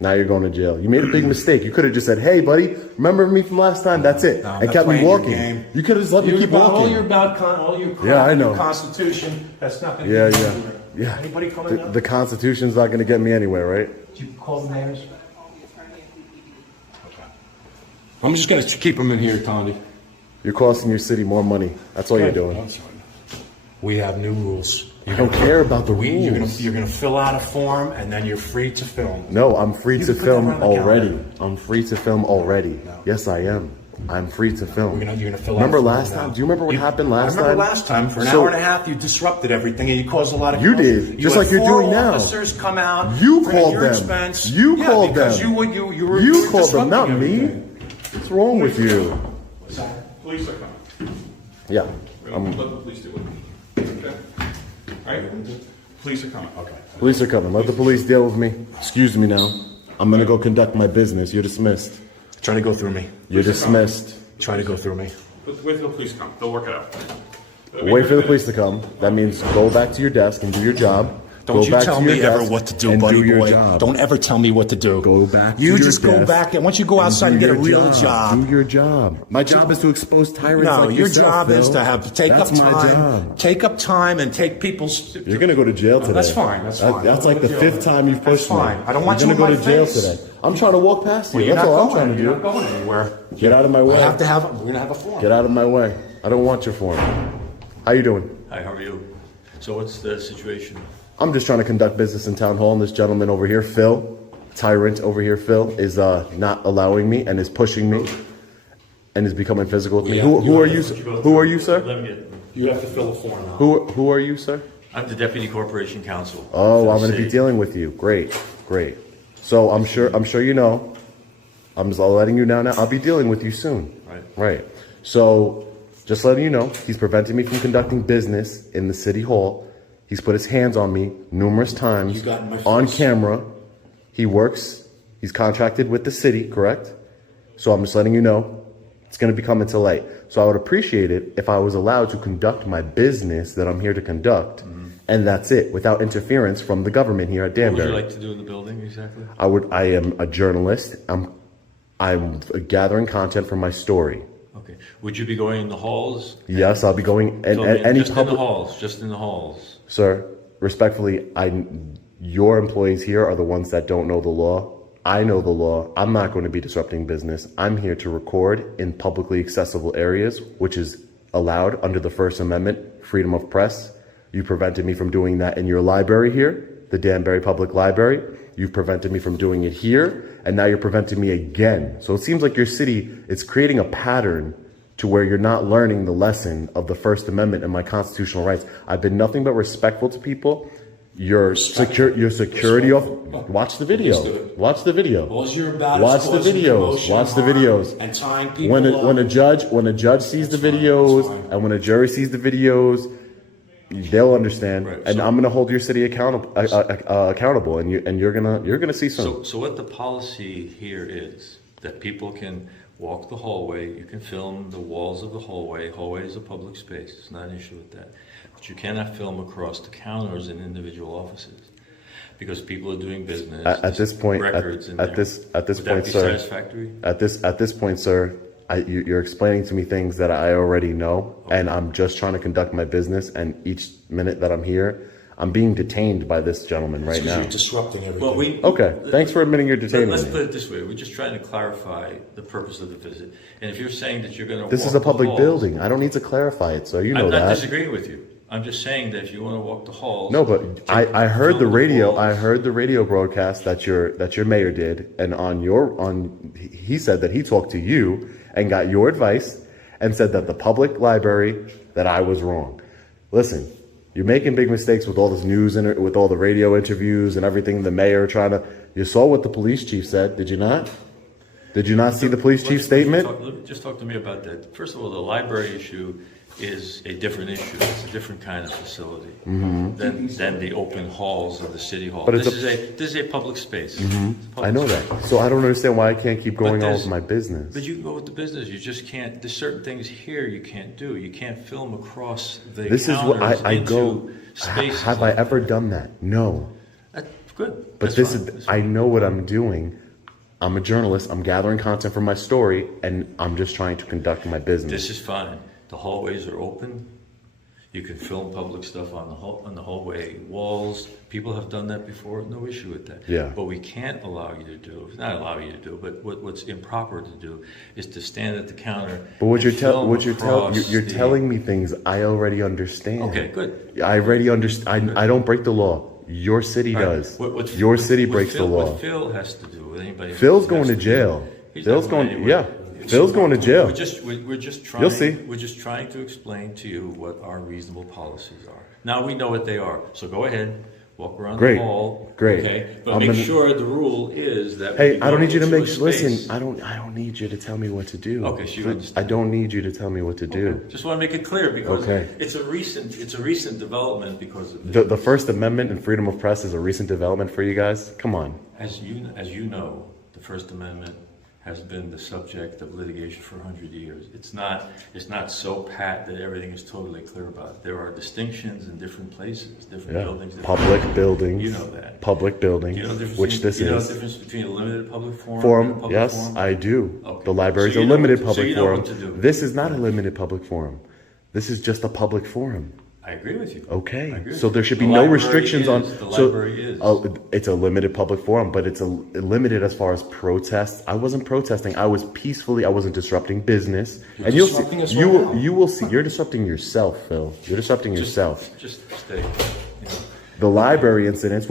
Now you're going to jail. You made a big mistake. You could have just said, "Hey, buddy, remember me from last time?" That's it, No, I'm and not kept me playing your walking. game. You could have just let me keep walking. All your about all your Yeah, I know. your Constitution. That's not going to Yeah, get you yeah, anywhere. yeah. Anybody coming up? The Constitution's not going to get me anywhere, right? Did you call the mayors? I'm just going to keep them in here, Tondi. You're costing your city more money. That's all you're doing. We have new rules. I don't care about the You're rules. gonna fill out a form and then you're free to film. No, I'm free You to can put film that on the already. calendar. I'm free to film already. No. Yes, I am. I'm free to film. You're gonna fill Remember out a form last now. time? Do you remember what happened last I remember time? last time. For an So- hour and a half, you disrupted everything and you caused a lot of. You chaos. did, just had like you're 4 doing now. Officers come out. You at called your them. Expense. You Yeah, called because them. You were You called them, disrupting not me. everything. What's wrong with you? Police are coming. Yeah. Let the police do it. Okay? All right? Police are coming. Okay. Police are coming. Let the police deal with me. Excuse me now. I'm gonna go conduct my business. You're dismissed. Try to go through me. You're dismissed. Try to go through me. Wait till the police come. They'll work it out. Wait for the police to come. That means go back to your desk and do your job. Don't Go you back tell to your me ever desk what to do, and buddy do your boy. job. Don't ever tell me what to do. Go back to You your just go desk back and once you go outside and do get a your real job. Do your job. My job is to expose tyrants No, like your yourself, job is Phil. to have take That's up my time. job. Take up time and take people's. You're gonna go to jail today. That's fine. That's fine. That's I'll like go the to jail. 5th time you've pushed That's fine. me. I don't want You're you gonna in go my to jail face. today. I'm trying to walk past you. Well, you're That's not all I'm going. trying to You're do. not going anywhere. Get out of my I way. have to have. We're gonna have a form. Get out of my way. I don't want your form. How you doing? Hi, how are you? So what's the situation? I'm just trying to conduct business in town hall, and this gentleman over here, Phil, tyrant over here, Phil, is not allowing me and is pushing me and is becoming physical with me. Yeah, Who are you? Who are you, Let sir? me get. You have to fill a form out. Who are you, sir? I'm the deputy corporation counsel. Oh, for I'm the going to be city. dealing with you. Great, great. So I'm sure you know. I'm just letting you know now. I'll be dealing with you soon. Right. Right. So just letting you know, he's preventing me from conducting business in the city hall. He's put his hands on me numerous times You got in my on face. camera. He works. He's contracted with the city, correct? So I'm just letting you know it's going to be coming to light. So I would appreciate it if I was allowed to conduct my business that I'm here to conduct, and that's it, without interference from the government here at What would Danbury. you like to do in the building exactly? I am a journalist. I'm gathering content for my story. Okay. Would you be going in the halls? Yes, I'll be going and Fill me in. any Just in public. the halls. Just in the halls. Sir, respectfully, your employees here are the ones that don't know the law. I know the law. I'm not going to be disrupting business. I'm here to record in publicly accessible areas, which is allowed under the First Amendment, freedom of press. You prevented me from doing that in your library here, the Danbury Public Library. You've prevented me from doing it here, and now you're preventing me again. So it seems like your city is creating a pattern to where you're not learning the lesson of the First Amendment and my constitutional rights. I've been nothing but respectful to people. Your security off. Watch the video. Watch the video. All you're about is Watch the causing videos. commotion, Watch the harm, videos. and tying people When up. a judge sees the That's fine, videos that's fine. and when a jury sees the videos, they'll understand. Right, And so- I'm going to hold your city accountable, and you're gonna see some. So what the policy here is that people can walk the hallway. You can film the walls of the hallway. Hallway is a public space. It's not an issue with that. But you cannot film across the counters in individual offices because people are doing business. At this point, records in at there. this Would point, that be sir. satisfactory? At this point, sir, you're explaining to me things that I already know, and I'm just trying to conduct my business. And each minute that I'm here, I'm being detained by this gentleman right now. You're disrupting everything. Well, Okay, thanks for admitting you're detaining Let's me. put it this way, we're just trying to clarify the purpose of the visit. And if you're saying that you're gonna This walk is a the public halls- building. I don't need to clarify it, so you know I'm not that. disagreeing with you. I'm just saying that if you wanna walk the halls. No, but I heard film the radio. walls. I heard the radio broadcast that your mayor did, and he said that he talked to you and got your advice and said that the public library that I was wrong. Listen, you're making big mistakes with all this news and with all the radio interviews and everything. The mayor trying to. You saw what the police chief said, did you not? Did you not see the police chief's statement? Just talk to me about that. First of all, the library issue is a different issue. It's a different kind of facility than the open halls of the city hall. But it's This is a public space. It's a public I know space. that. So I don't understand why I can't keep going on there's- with my business. But you can go with the business. You just can't. There's certain things here you can't do. You can't film across the This is what counters I go. into spaces. Have I ever done that? No. That's good. But That's this fine. is, That's I fine. know what I'm doing. I'm a journalist. I'm gathering content for my story, and I'm just trying to conduct my business. This is fine. The hallways are open. You can film public stuff on the hallway walls. People have done that before. No issue with that. Yeah. But we can't allow you to do. Not allow you to do. But what's improper to do is to stand at the counter. But what and film you're across the- telling me things I already understand. Okay, good. I already understand. I don't break the law. Your city All right. does. What- Your city what breaks the Phil- law. What Phil has to do with anybody. Phil's has going to do- jail. He's Phil's not going going. anywhere. Yeah. Phil's going to jail. We're just trying. You'll see. We're just trying to explain to you what our reasonable policies are. Now we know what they are. So go ahead, walk around Great. the hall. Great. Okay, but I'm make gonna- sure the rule is that. Hey, when I don't go need you to into make. a Listen, space- I don't need you to tell me what to do. Okay, so you understand. I don't need you to tell me what to do. Just want to make it clear because Okay. it's a recent development because of this. The First Amendment and freedom of press is a recent development for you guys. Come on. As you know, the First Amendment has been the subject of litigation for 100 years. It's not so pat that everything is totally clear about it. There are distinctions in different places, different Yeah. buildings. different- Public buildings. You know that. Public buildings, You know the difference which between- this you know is. the difference between a limited public forum and a Forum, public yes, forum? I do. Okay. The library's So a you know limited what- so public you know forum. what to do. This is not a limited public forum. This is just a public forum. I agree with you. Okay, I agree so with there you. should The be no library restrictions on. is- The so, library is. It's a limited public forum, but it's limited as far as protests. I wasn't protesting. I was peacefully. I wasn't disrupting business. You're and you'll disrupting see. us You right will. now. You will see. You're disrupting yourself, Phil. You're disrupting yourself. Just stay. You know. The library incidents,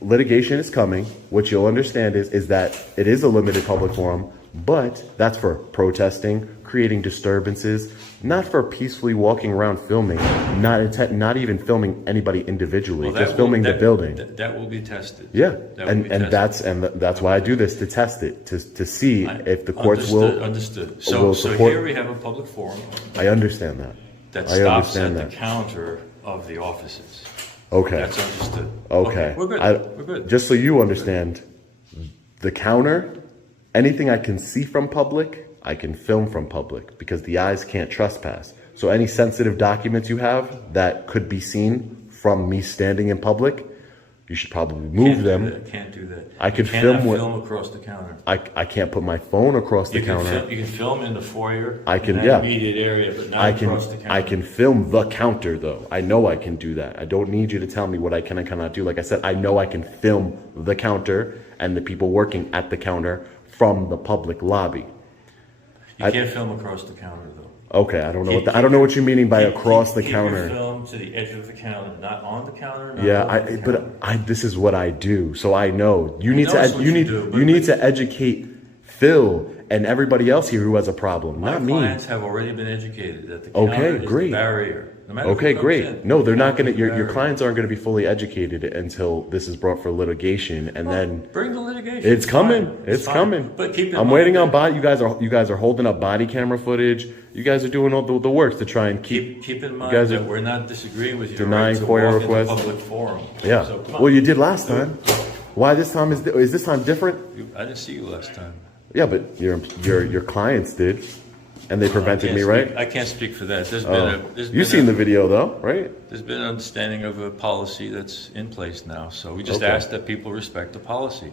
litigation is coming. What you'll understand is that it is a limited public forum, but that's for protesting, creating disturbances, not for peacefully walking around filming, not even filming anybody individually, Well, just filming the building. That will be tested. Yeah, That will be tested. that's why I do this, to test it, to see if the courts Understood. will So support. here we have a public forum I understand that. that I stops at understand the that. counter of the offices. Okay. That's understood. Okay. We're good. I- We're good. Just so you understand, the counter, anything I can see from public, I can film from public because the eyes can't trespass. So any sensitive documents you have that could be seen from me standing in public, you should probably move Can't them. Do that. Can't do that. I could You cannot film with- film across the counter. I can't put my phone across the You can, counter. you can film in the foyer. I can- in yeah. that immediate area, but not I can across the counter. I can film the counter though. I know I can do that. I don't need you to tell me what I can and cannot do. Like I said, I know I can film the counter and the people working at the counter from the public lobby. You can't film across the counter though. Okay, I don't know I don't know what you're meaning by across the Keep your counter. film to the edge of the counter, not on the counter. Not Yeah, over the counter. this is what I do, so I know. You need know it's to what you you need do, you need to educate Phil and everybody else here who has a problem, My not me. clients have already been educated that the Okay, counter is great. the barrier. No matter Okay, who comes great. in, No, they're the not counter going is to. the Your barrier. clients aren't going to be fully educated until this is brought for litigation, and then Bring the litigation. it's coming. fine. It's fine. coming. But keep in I'm mind waiting that- on body. You guys are holding up body camera footage. You guys are doing all the work to try and keep. Keep in you mind guys that are we're not disagreeing with you. denying right, to FOIA walk in the requests. public forum. Yeah. So, come on. Well, you did last time. Why this time is this time different? I didn't see you last time. Yeah, but your clients did, and they prevented me, right? I can't speak for that. There's been Oh. there's You've been seen the video though, right? There's been an understanding of a policy that's in place now. So we just Okay. ask that people respect the policy,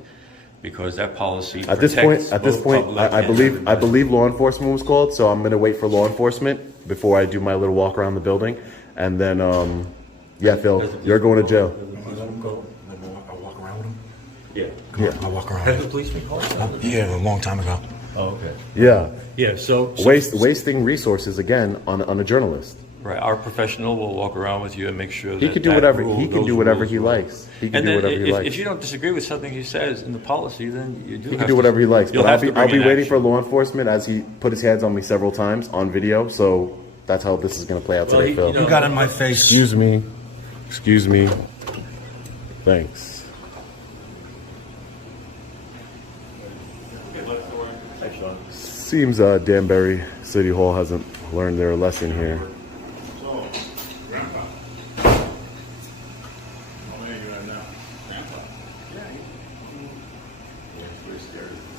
because that policy At this protects point, both public I and believe everybody. law enforcement was called, so I'm gonna wait for law enforcement before I do my little walk around the building, and then Yeah, Phil, you're going to jail. Let him go. I'll walk around with him. Yeah. Yeah. I'll walk around. Has the police been called? Yeah, a long time ago. Oh, okay. Yeah. Yeah, so. Wasting resources again on a journalist. Right, our professional will walk around with you and make sure that. He can do that whatever rule, he can those do whatever rules he will- likes. He can And do then whatever he likes. if you don't disagree with something he says in the policy, then you do He have can do to- whatever he likes, you'll but have to I'll bring be an waiting for action. law enforcement as he put his hands on me several times on video. So that's how this is going to play out Well, today, he- Phil. you know- You got in my face. Excuse me. Excuse me. Thanks. Seems Danbury City Hall hasn't learned their lesson here. So, Grandpa. How many do you have now? Grandpa.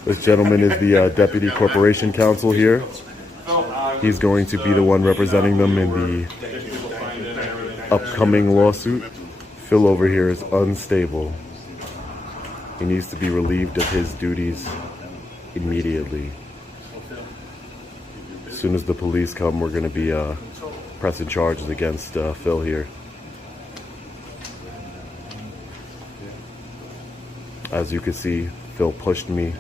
This gentleman is the Deputy Corporation Counsel here. He's going to be the one representing them in the upcoming lawsuit. Phil over here is unstable. He needs to be relieved of his duties immediately. As soon as the police come, we're going to be pressing charges against Phil here. As you can see, Phil pushed me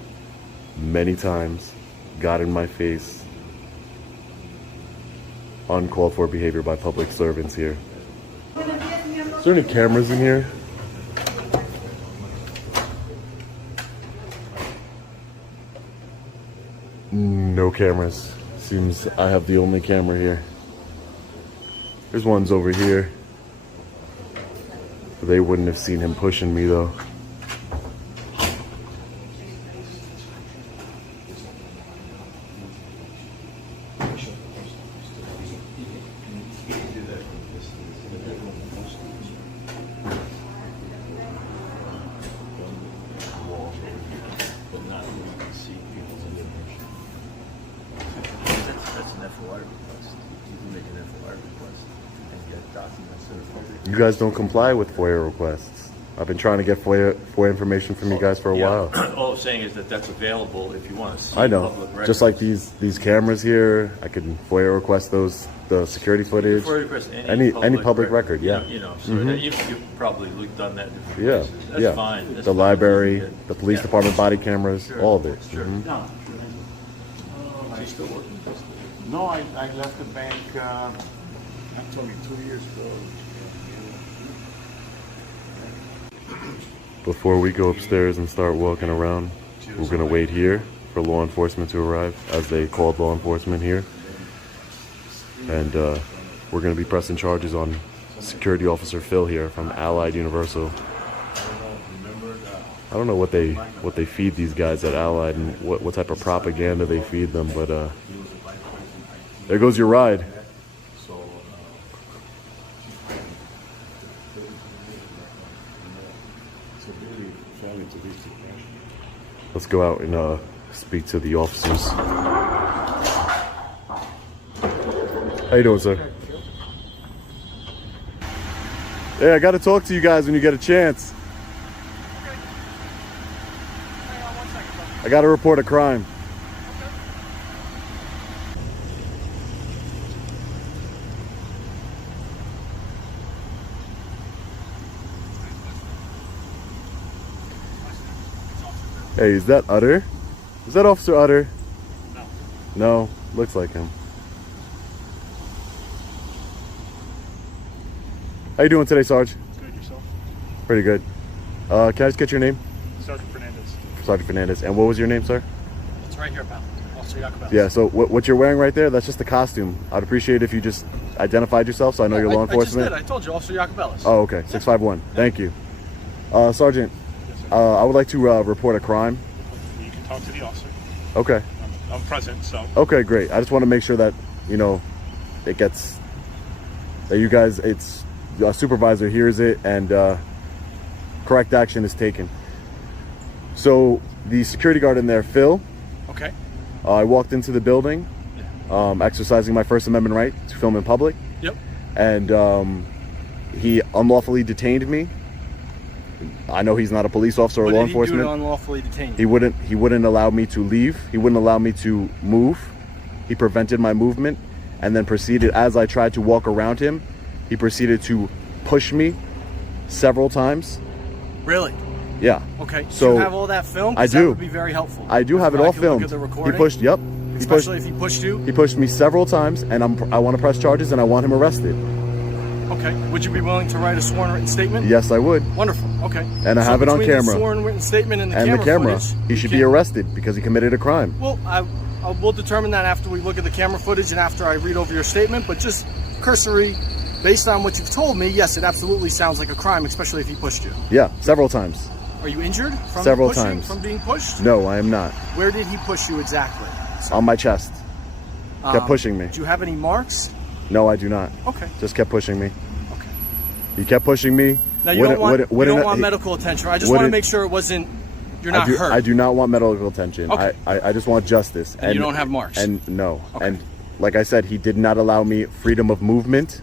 many times, got in my face. Uncalled for behavior by public servants here. Is there any cameras in here? No cameras. Seems I have the only camera here. There's ones over here. They wouldn't have seen him pushing me though. That's an FOI request. You can make an FOI request and get documents that are appropriate. You guys don't comply with FOIA requests. I've been trying to get FOIA information from you guys for a while. All I'm saying is that that's available if you want to see I know. public records. Just like these cameras here, I can FOIA request the security footage. FOIA request Any public record, yeah. You know, so that you've probably done that in different Yeah, places. That's yeah. fine. That's The fine. library, Yeah. the police Yeah. department body cameras, Sure. all of it. Sure. Mhm. No, Is he still working? no, I left the bank, that's only 2 years ago. Before we go upstairs and start walking around, we're gonna wait here for law enforcement to arrive, as they called law enforcement here. And we're gonna be pressing charges on security officer Phil here from Allied Universal. I don't know what they feed these guys at Allied and what type of propaganda they feed them, but there goes your ride. Let's go out and speak to the officers. How you doing, sir? Hey, I got to talk to you guys when you get a chance. I got to report a crime. Hey, is that Utter? Is that Officer Utter? No. No, looks like him. How you doing today, Sarge? Good, yourself? Pretty good. Can I just get your name? Sergeant Fernandez. Sergeant Fernandez. And what was your name, sir? It's right here, pal. Officer Jacobellis. Yeah, so what you're wearing right there, that's just the costume. I'd appreciate if you just identified yourself so I know you're law enforcement. I just did. I told you, Officer Jacobellis. Oh, okay. 651. Thank you. Sergeant, I would like to report a crime. You can talk to the officer. Okay. I'm present, so. Okay, great. I just want to make sure that, you know, it gets, that you guys, it's, your supervisor hears it and correct action is taken. So the security guard in there, Phil, Okay. I walked into the building, exercising my First Amendment right to film in public. Yep. And he unlawfully detained me. I know he's not a police officer or What law did he do enforcement. to unlawfully detain He you? wouldn't allow me to leave. He wouldn't allow me to move. He prevented my movement and then proceeded, as I tried to walk around him, he proceeded to pushed me several times. Really? Yeah. Okay. So do you have all that filmed? 'Cause I do. That would be very helpful. I do have it I all can look filmed. at the He recording, pushed. Yep. especially if he pushed you. He pushed me several times, and I want to press charges, and I want him arrested. Okay. Would you be willing to write a sworn written statement? Yes, I would. Wonderful. Okay. And I have it on between camera. The sworn written statement and the And camera, he footage, should you be can- arrested because he committed a crime. Well, we'll determine that after we look at the camera footage and after I read over your statement. But just cursory, based on what you've told me, yes, it absolutely sounds like a crime, especially if he pushed you. Yeah, several times. Are you injured from Several pushing, times. from being pushed? No, I am not. Where did he push you exactly? On my chest. Kept pushing me. Do you have any marks? No, I do not. Okay. Just kept pushing me. Okay. He kept pushing me. Now you don't want medical attention. I just want to make sure it wasn't. You're not hurt. I do not want medical attention. Okay. I just want justice. And you don't have marks. And no. Okay. And like I said, he did not allow me freedom of movement.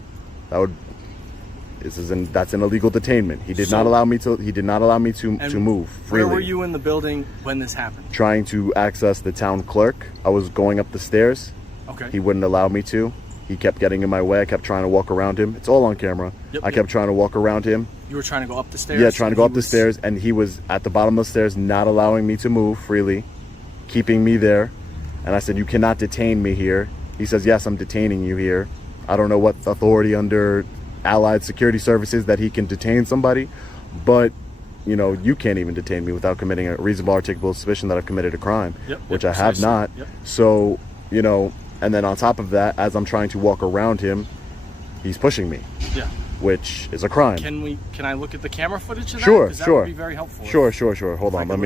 That's an illegal detainment. He did not allow me to. He did not allow me to move freely. Where were you in the building when this happened? Trying to access the town clerk. I was going up the stairs. Okay. He wouldn't allow me to. He kept getting in my way. I kept trying to walk around him. It's all on camera. I kept trying to walk around him. You were trying to go up the stairs? Yeah, trying to go up the stairs, and he was at the bottom of the stairs, not allowing me to move freely, keeping me there. And I said, "You cannot detain me here." He says, "Yes, I'm detaining you here." I don't know what authority under Allied Security Services that he can detain somebody, but you can't even detain me without committing a reasonable articulable suspicion that I've committed a crime, which I have not. So, and then on top of that, as I'm trying to walk around him, he's pushing me. Yeah. Which is a crime. Can I look at the camera footage of that? Sure, 'Cause that sure. would be very helpful. Sure. Hold on. Let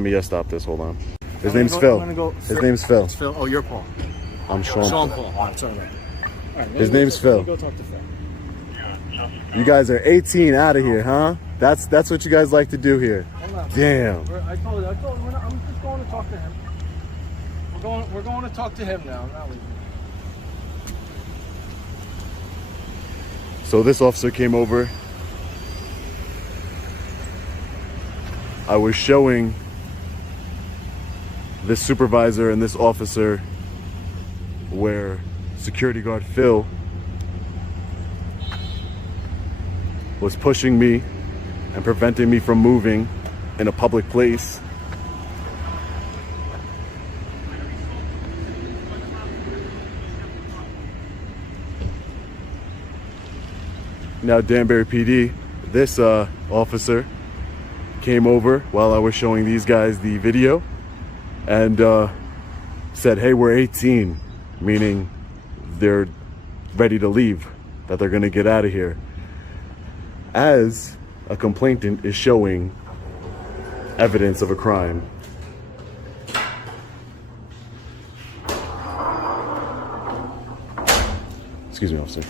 me stop this. Hold on. His name's Phil. His name's Phil. It's Phil. Oh, you're Paul. I'm Sean. Sean Paul. Oh, sorry. All right, His name's Phil. Let me go talk to Phil. You guys are 18 out of here, huh? That's what you guys like to do here. Damn. I told you, I'm just going to talk to him. We're going to talk to him now. Not leaving. So this officer came over. I was showing this supervisor and this officer where security guard Phil was pushing me and preventing me from moving in a public place. Now Danbury PD, this officer came over while I was showing these guys the video and said, "Hey, we're 18," meaning they're ready to leave, that they're gonna get out of here. As a complainant is showing evidence of a crime. Excuse me, officer.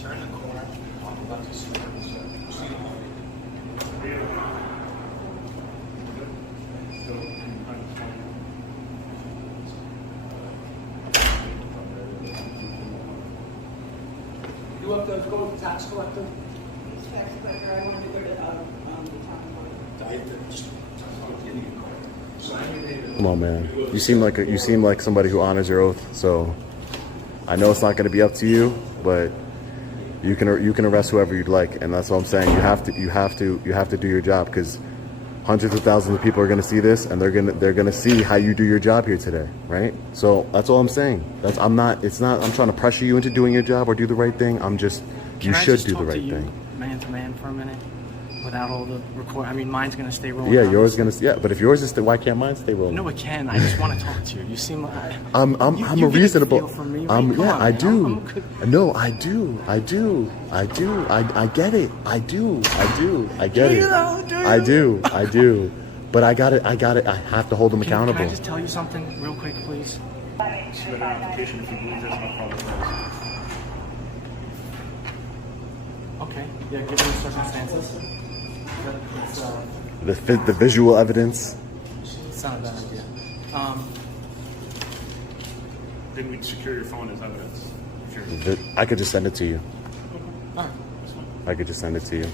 Turn the corner on the left side. You have to go to the tax collector? Tax collector, I wanted to go to the town Come on, man. You seem like somebody who honors your oath. So I know it's not going to be up to you, but you can arrest whoever you'd like, and that's what I'm saying. You have to do your job, because hundreds of thousands of people are going to see this, and they're going to see how you do your job here today, right? So that's all I'm saying. I'm trying to pressure you into doing your job or do the right thing. You should do the right thing. Man to man for a minute, without all the record. I mean, mine's gonna stay rolling. Yeah, yours gonna. Yeah, but if yours is, why can't mine stay rolling? No, it can. I just want to talk to you. You seem like I'm a reasonable. Feel for me, right? Yeah, on, I do. No, I do. I get it. I get it. I do. But I got it. I have to hold them accountable. Can I just tell you something real quick, please? Submit an application if you believe there's no probable cause. Okay. Yeah, given the circumstances. The visual evidence. It's not a bad idea. Then we'd secure your phone as evidence. I could just send it to you. All right. I could just send it to you.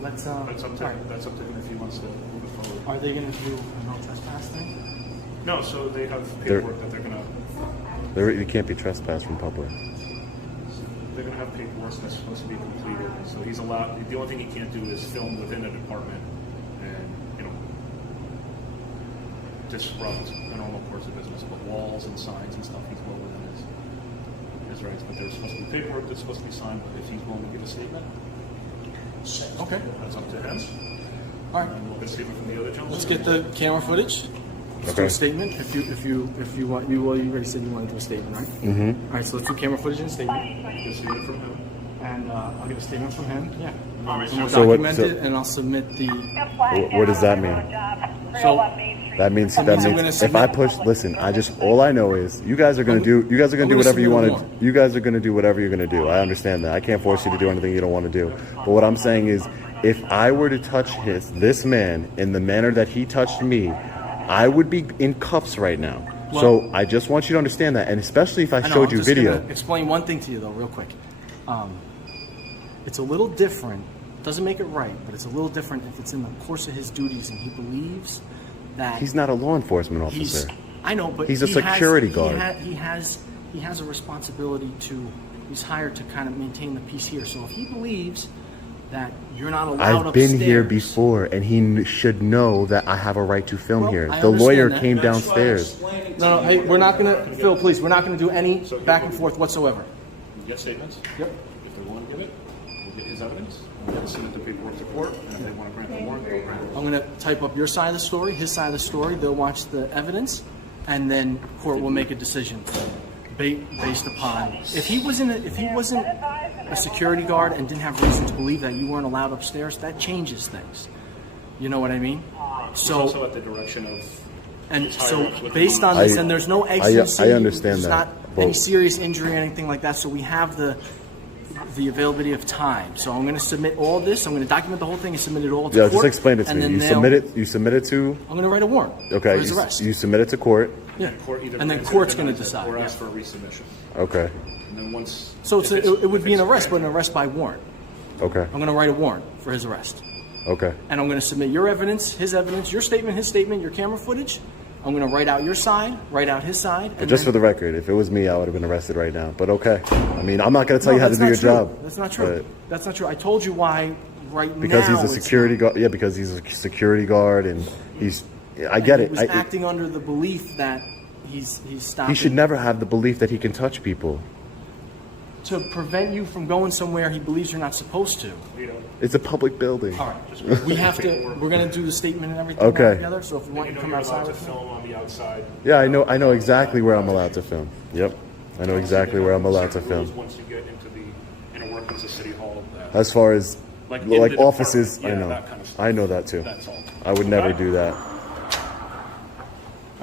Let's That's up to him if he wants to move it forward. Are they going to do a no trespass thing? No, so they have paperwork that they're gonna You can't be trespassed from public. They don't have paperwork that's supposed to be completed, so he's allowed, the only thing he can't do is film within a department and, you know, disrupt the normal course of business, but walls and signs and stuff, he's well within his rights, but there's supposed to be paperwork that's supposed to be signed, but if he's willing to give a statement, Okay. that's up to him. All right. And we'll get a statement from the other gentleman. Let's get the camera footage. Let's do Okay. a statement. If you want, you already said you want to do a statement, right? Mm-hmm. All right. So let's do camera footage and a statement. Get a statement from him. And I'll get a statement from him. Yeah. Alright, And we'll so what- document so- it, and I'll submit the. What does that mean? So That means I'm gonna if I push, listen, all I know is you guys are gonna do whatever you want to. You guys are gonna do whatever you're gonna do. I understand that. I can't force you to do anything you don't want to do. But what I'm saying is, if I were to touch this man in the manner that he touched me, I would be in cuffs right now. So I just want you to understand that, and especially if I know, showed I'm you just video. gonna explain one thing to you though, real quick. It's a little different. Doesn't make it right, but it's a little different if it's in the course of his duties and he believes that He's not a law enforcement officer. I know, but He's a he security has, guard. He has a responsibility to. He's hired to kind of maintain the peace here. So if he believes that you're not allowed I've been upstairs, here before, and he should know that I have a right to film Well, here. I The understand lawyer that. came That's downstairs. No, hey, we're not gonna, Phil, please, we're not gonna do any back and forth whatsoever. We'll get statements. Yep. If they want to give it, we'll get his evidence. We'll submit the paperwork to court, and if they want to grant the warrant, they'll grant it. I'm gonna type up your side of the story, his side of the story. They'll watch the evidence, and then court will make a decision based upon if he wasn't a security guard and didn't have reason to believe that you weren't allowed upstairs. That changes things. You know what I mean? It's also at the direction of. And so, based on this, and there's no exigency. I understand there's that, not but- any serious injury or anything like that. So we have the availability of time. So I'm going to submit all this. I'm going to document the whole thing and submit it all to Yeah, court. just explain it to and me. then You submit it to. I'm going to write a warrant Okay. for his arrest. You submit it to court. Yeah. Court either And then grants it or court's going to denies it, decide. or yeah. ask for a resubmission. Okay. And then once. So if it would if be an it's arrest, but an granted- arrest by warrant. Okay. I'm going to write a warrant for his arrest. Okay. And I'm going to submit your evidence, his evidence, your statement, his statement, your camera footage. I'm going to write out your side, write out his side. But just for the record, if it was me, I would have been arrested right now. But okay. I mean, I'm not going to tell you how to do your job. That's not true. but- That's not true. I told you why right Because now. he's a it's security not. guard. Yeah, because he's a security guard, and he's. I get He it. was acting under the belief that he's stopping. He should never have the belief that he can touch people. To prevent you from going somewhere he believes you're not supposed to. It's a public building. All right. We have to. We're going to do the statement and everything Okay. all together. So if you want, You you know come you're outside allowed to with me. film on the outside. Yeah, I know exactly where I'm allowed to film. Yep. I know exactly where I'm allowed to Rules film. Once you get into the inner workings of City Hall. As far as Like like in the offices, department. I Yeah, know. that kind of stuff. I know that too. That's all. I would never Okay? do that. All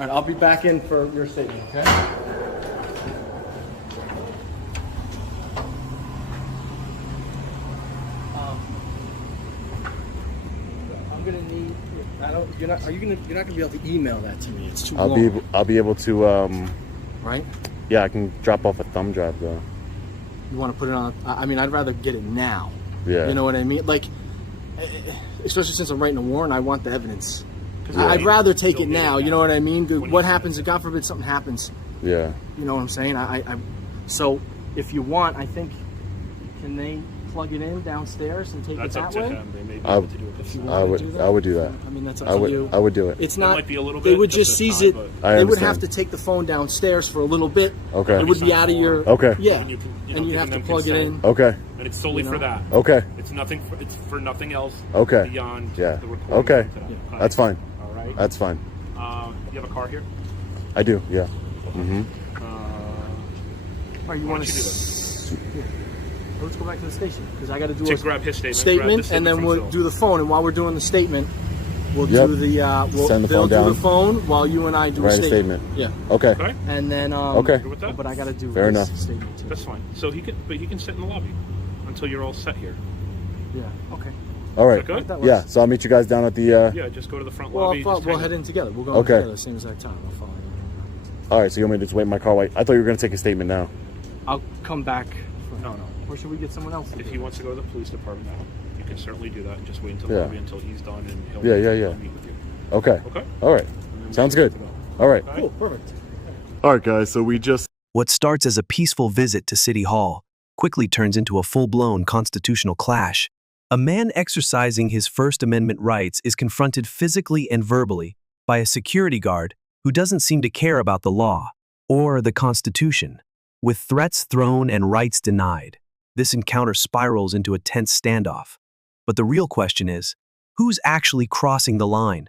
right. I'll be back in for your statement. Okay. I'm gonna need. I don't. You're not. Are you gonna? You're not gonna be able to email that to me. It's too long. I'll be able to. Right. Yeah, I can drop off a thumb drive though. You want to put it on? I mean, I'd rather get it now. Yeah. You know what I mean? Like, especially since I'm writing a warrant, I want the evidence. Yeah. I'd rather take it now. You know what I mean? What happens if, God forbid, something happens? Yeah. You know what I'm saying? So, if you want, I think, can they plug it in downstairs and take That's it up that to way? him. They may be I- able to do it. If you I wanna would. do that? I would do that. I mean, that's up I to would. you. I would do it. It's not. might be a little They bit, would just just the seize time, it. but- I They would have understand. to take the phone downstairs for a little bit. Okay. It would be out of your. Okay. Yeah. And you can- you know, And you'd giving have to them plug it consent. in. Okay. And it's solely You know? for that. Okay. It's nothing. It's for nothing else. Okay. Beyond Yeah. the recording. Okay. of that. That's fine. All right. That's fine. You have a car here? I do. Yeah. Mm-hmm. Or you Why want don't you do to? Let's go back to the station because I got to do To a grab his statement. statement, grab the and then from we'll Phil. do the phone. And while we're doing the statement, we'll Yep. do the. Send the they'll phone do down. the phone while you and I do Write a a statement. statement. Yeah. Okay. Okay. And then. Okay. Good with that? But I got to do Fair this enough. statement too. That's fine. So he can sit in the lobby until you're all set here. Yeah. Okay. All right. Is that good? That Yeah. works. So I'll meet you guys down at the. Yeah, just go to the front Well, lobby. just we'll hang head out. in together. We'll go Okay. in together at the same exact time. I'll follow you. All right. So you want me to just wait in my car? Wait. I thought you were gonna take a statement now. I'll come back. No. Or should we get someone else? to If do he it? wants to go to the police department now, you can certainly do that and just wait until Yeah. the lobby until he's done and he'll Yeah. meet with you. Okay. Okay. All right. Sounds good. All right. Cool. Perfect. All right, guys. So we just What starts as a peaceful visit to City Hall quickly turns into a full-blown constitutional clash. A man exercising his First Amendment rights is confronted physically and verbally by a security guard who doesn't seem to care about the law or the Constitution. With threats thrown and rights denied, this encounter spirals into a tense standoff. But the real question is, who's actually crossing the line?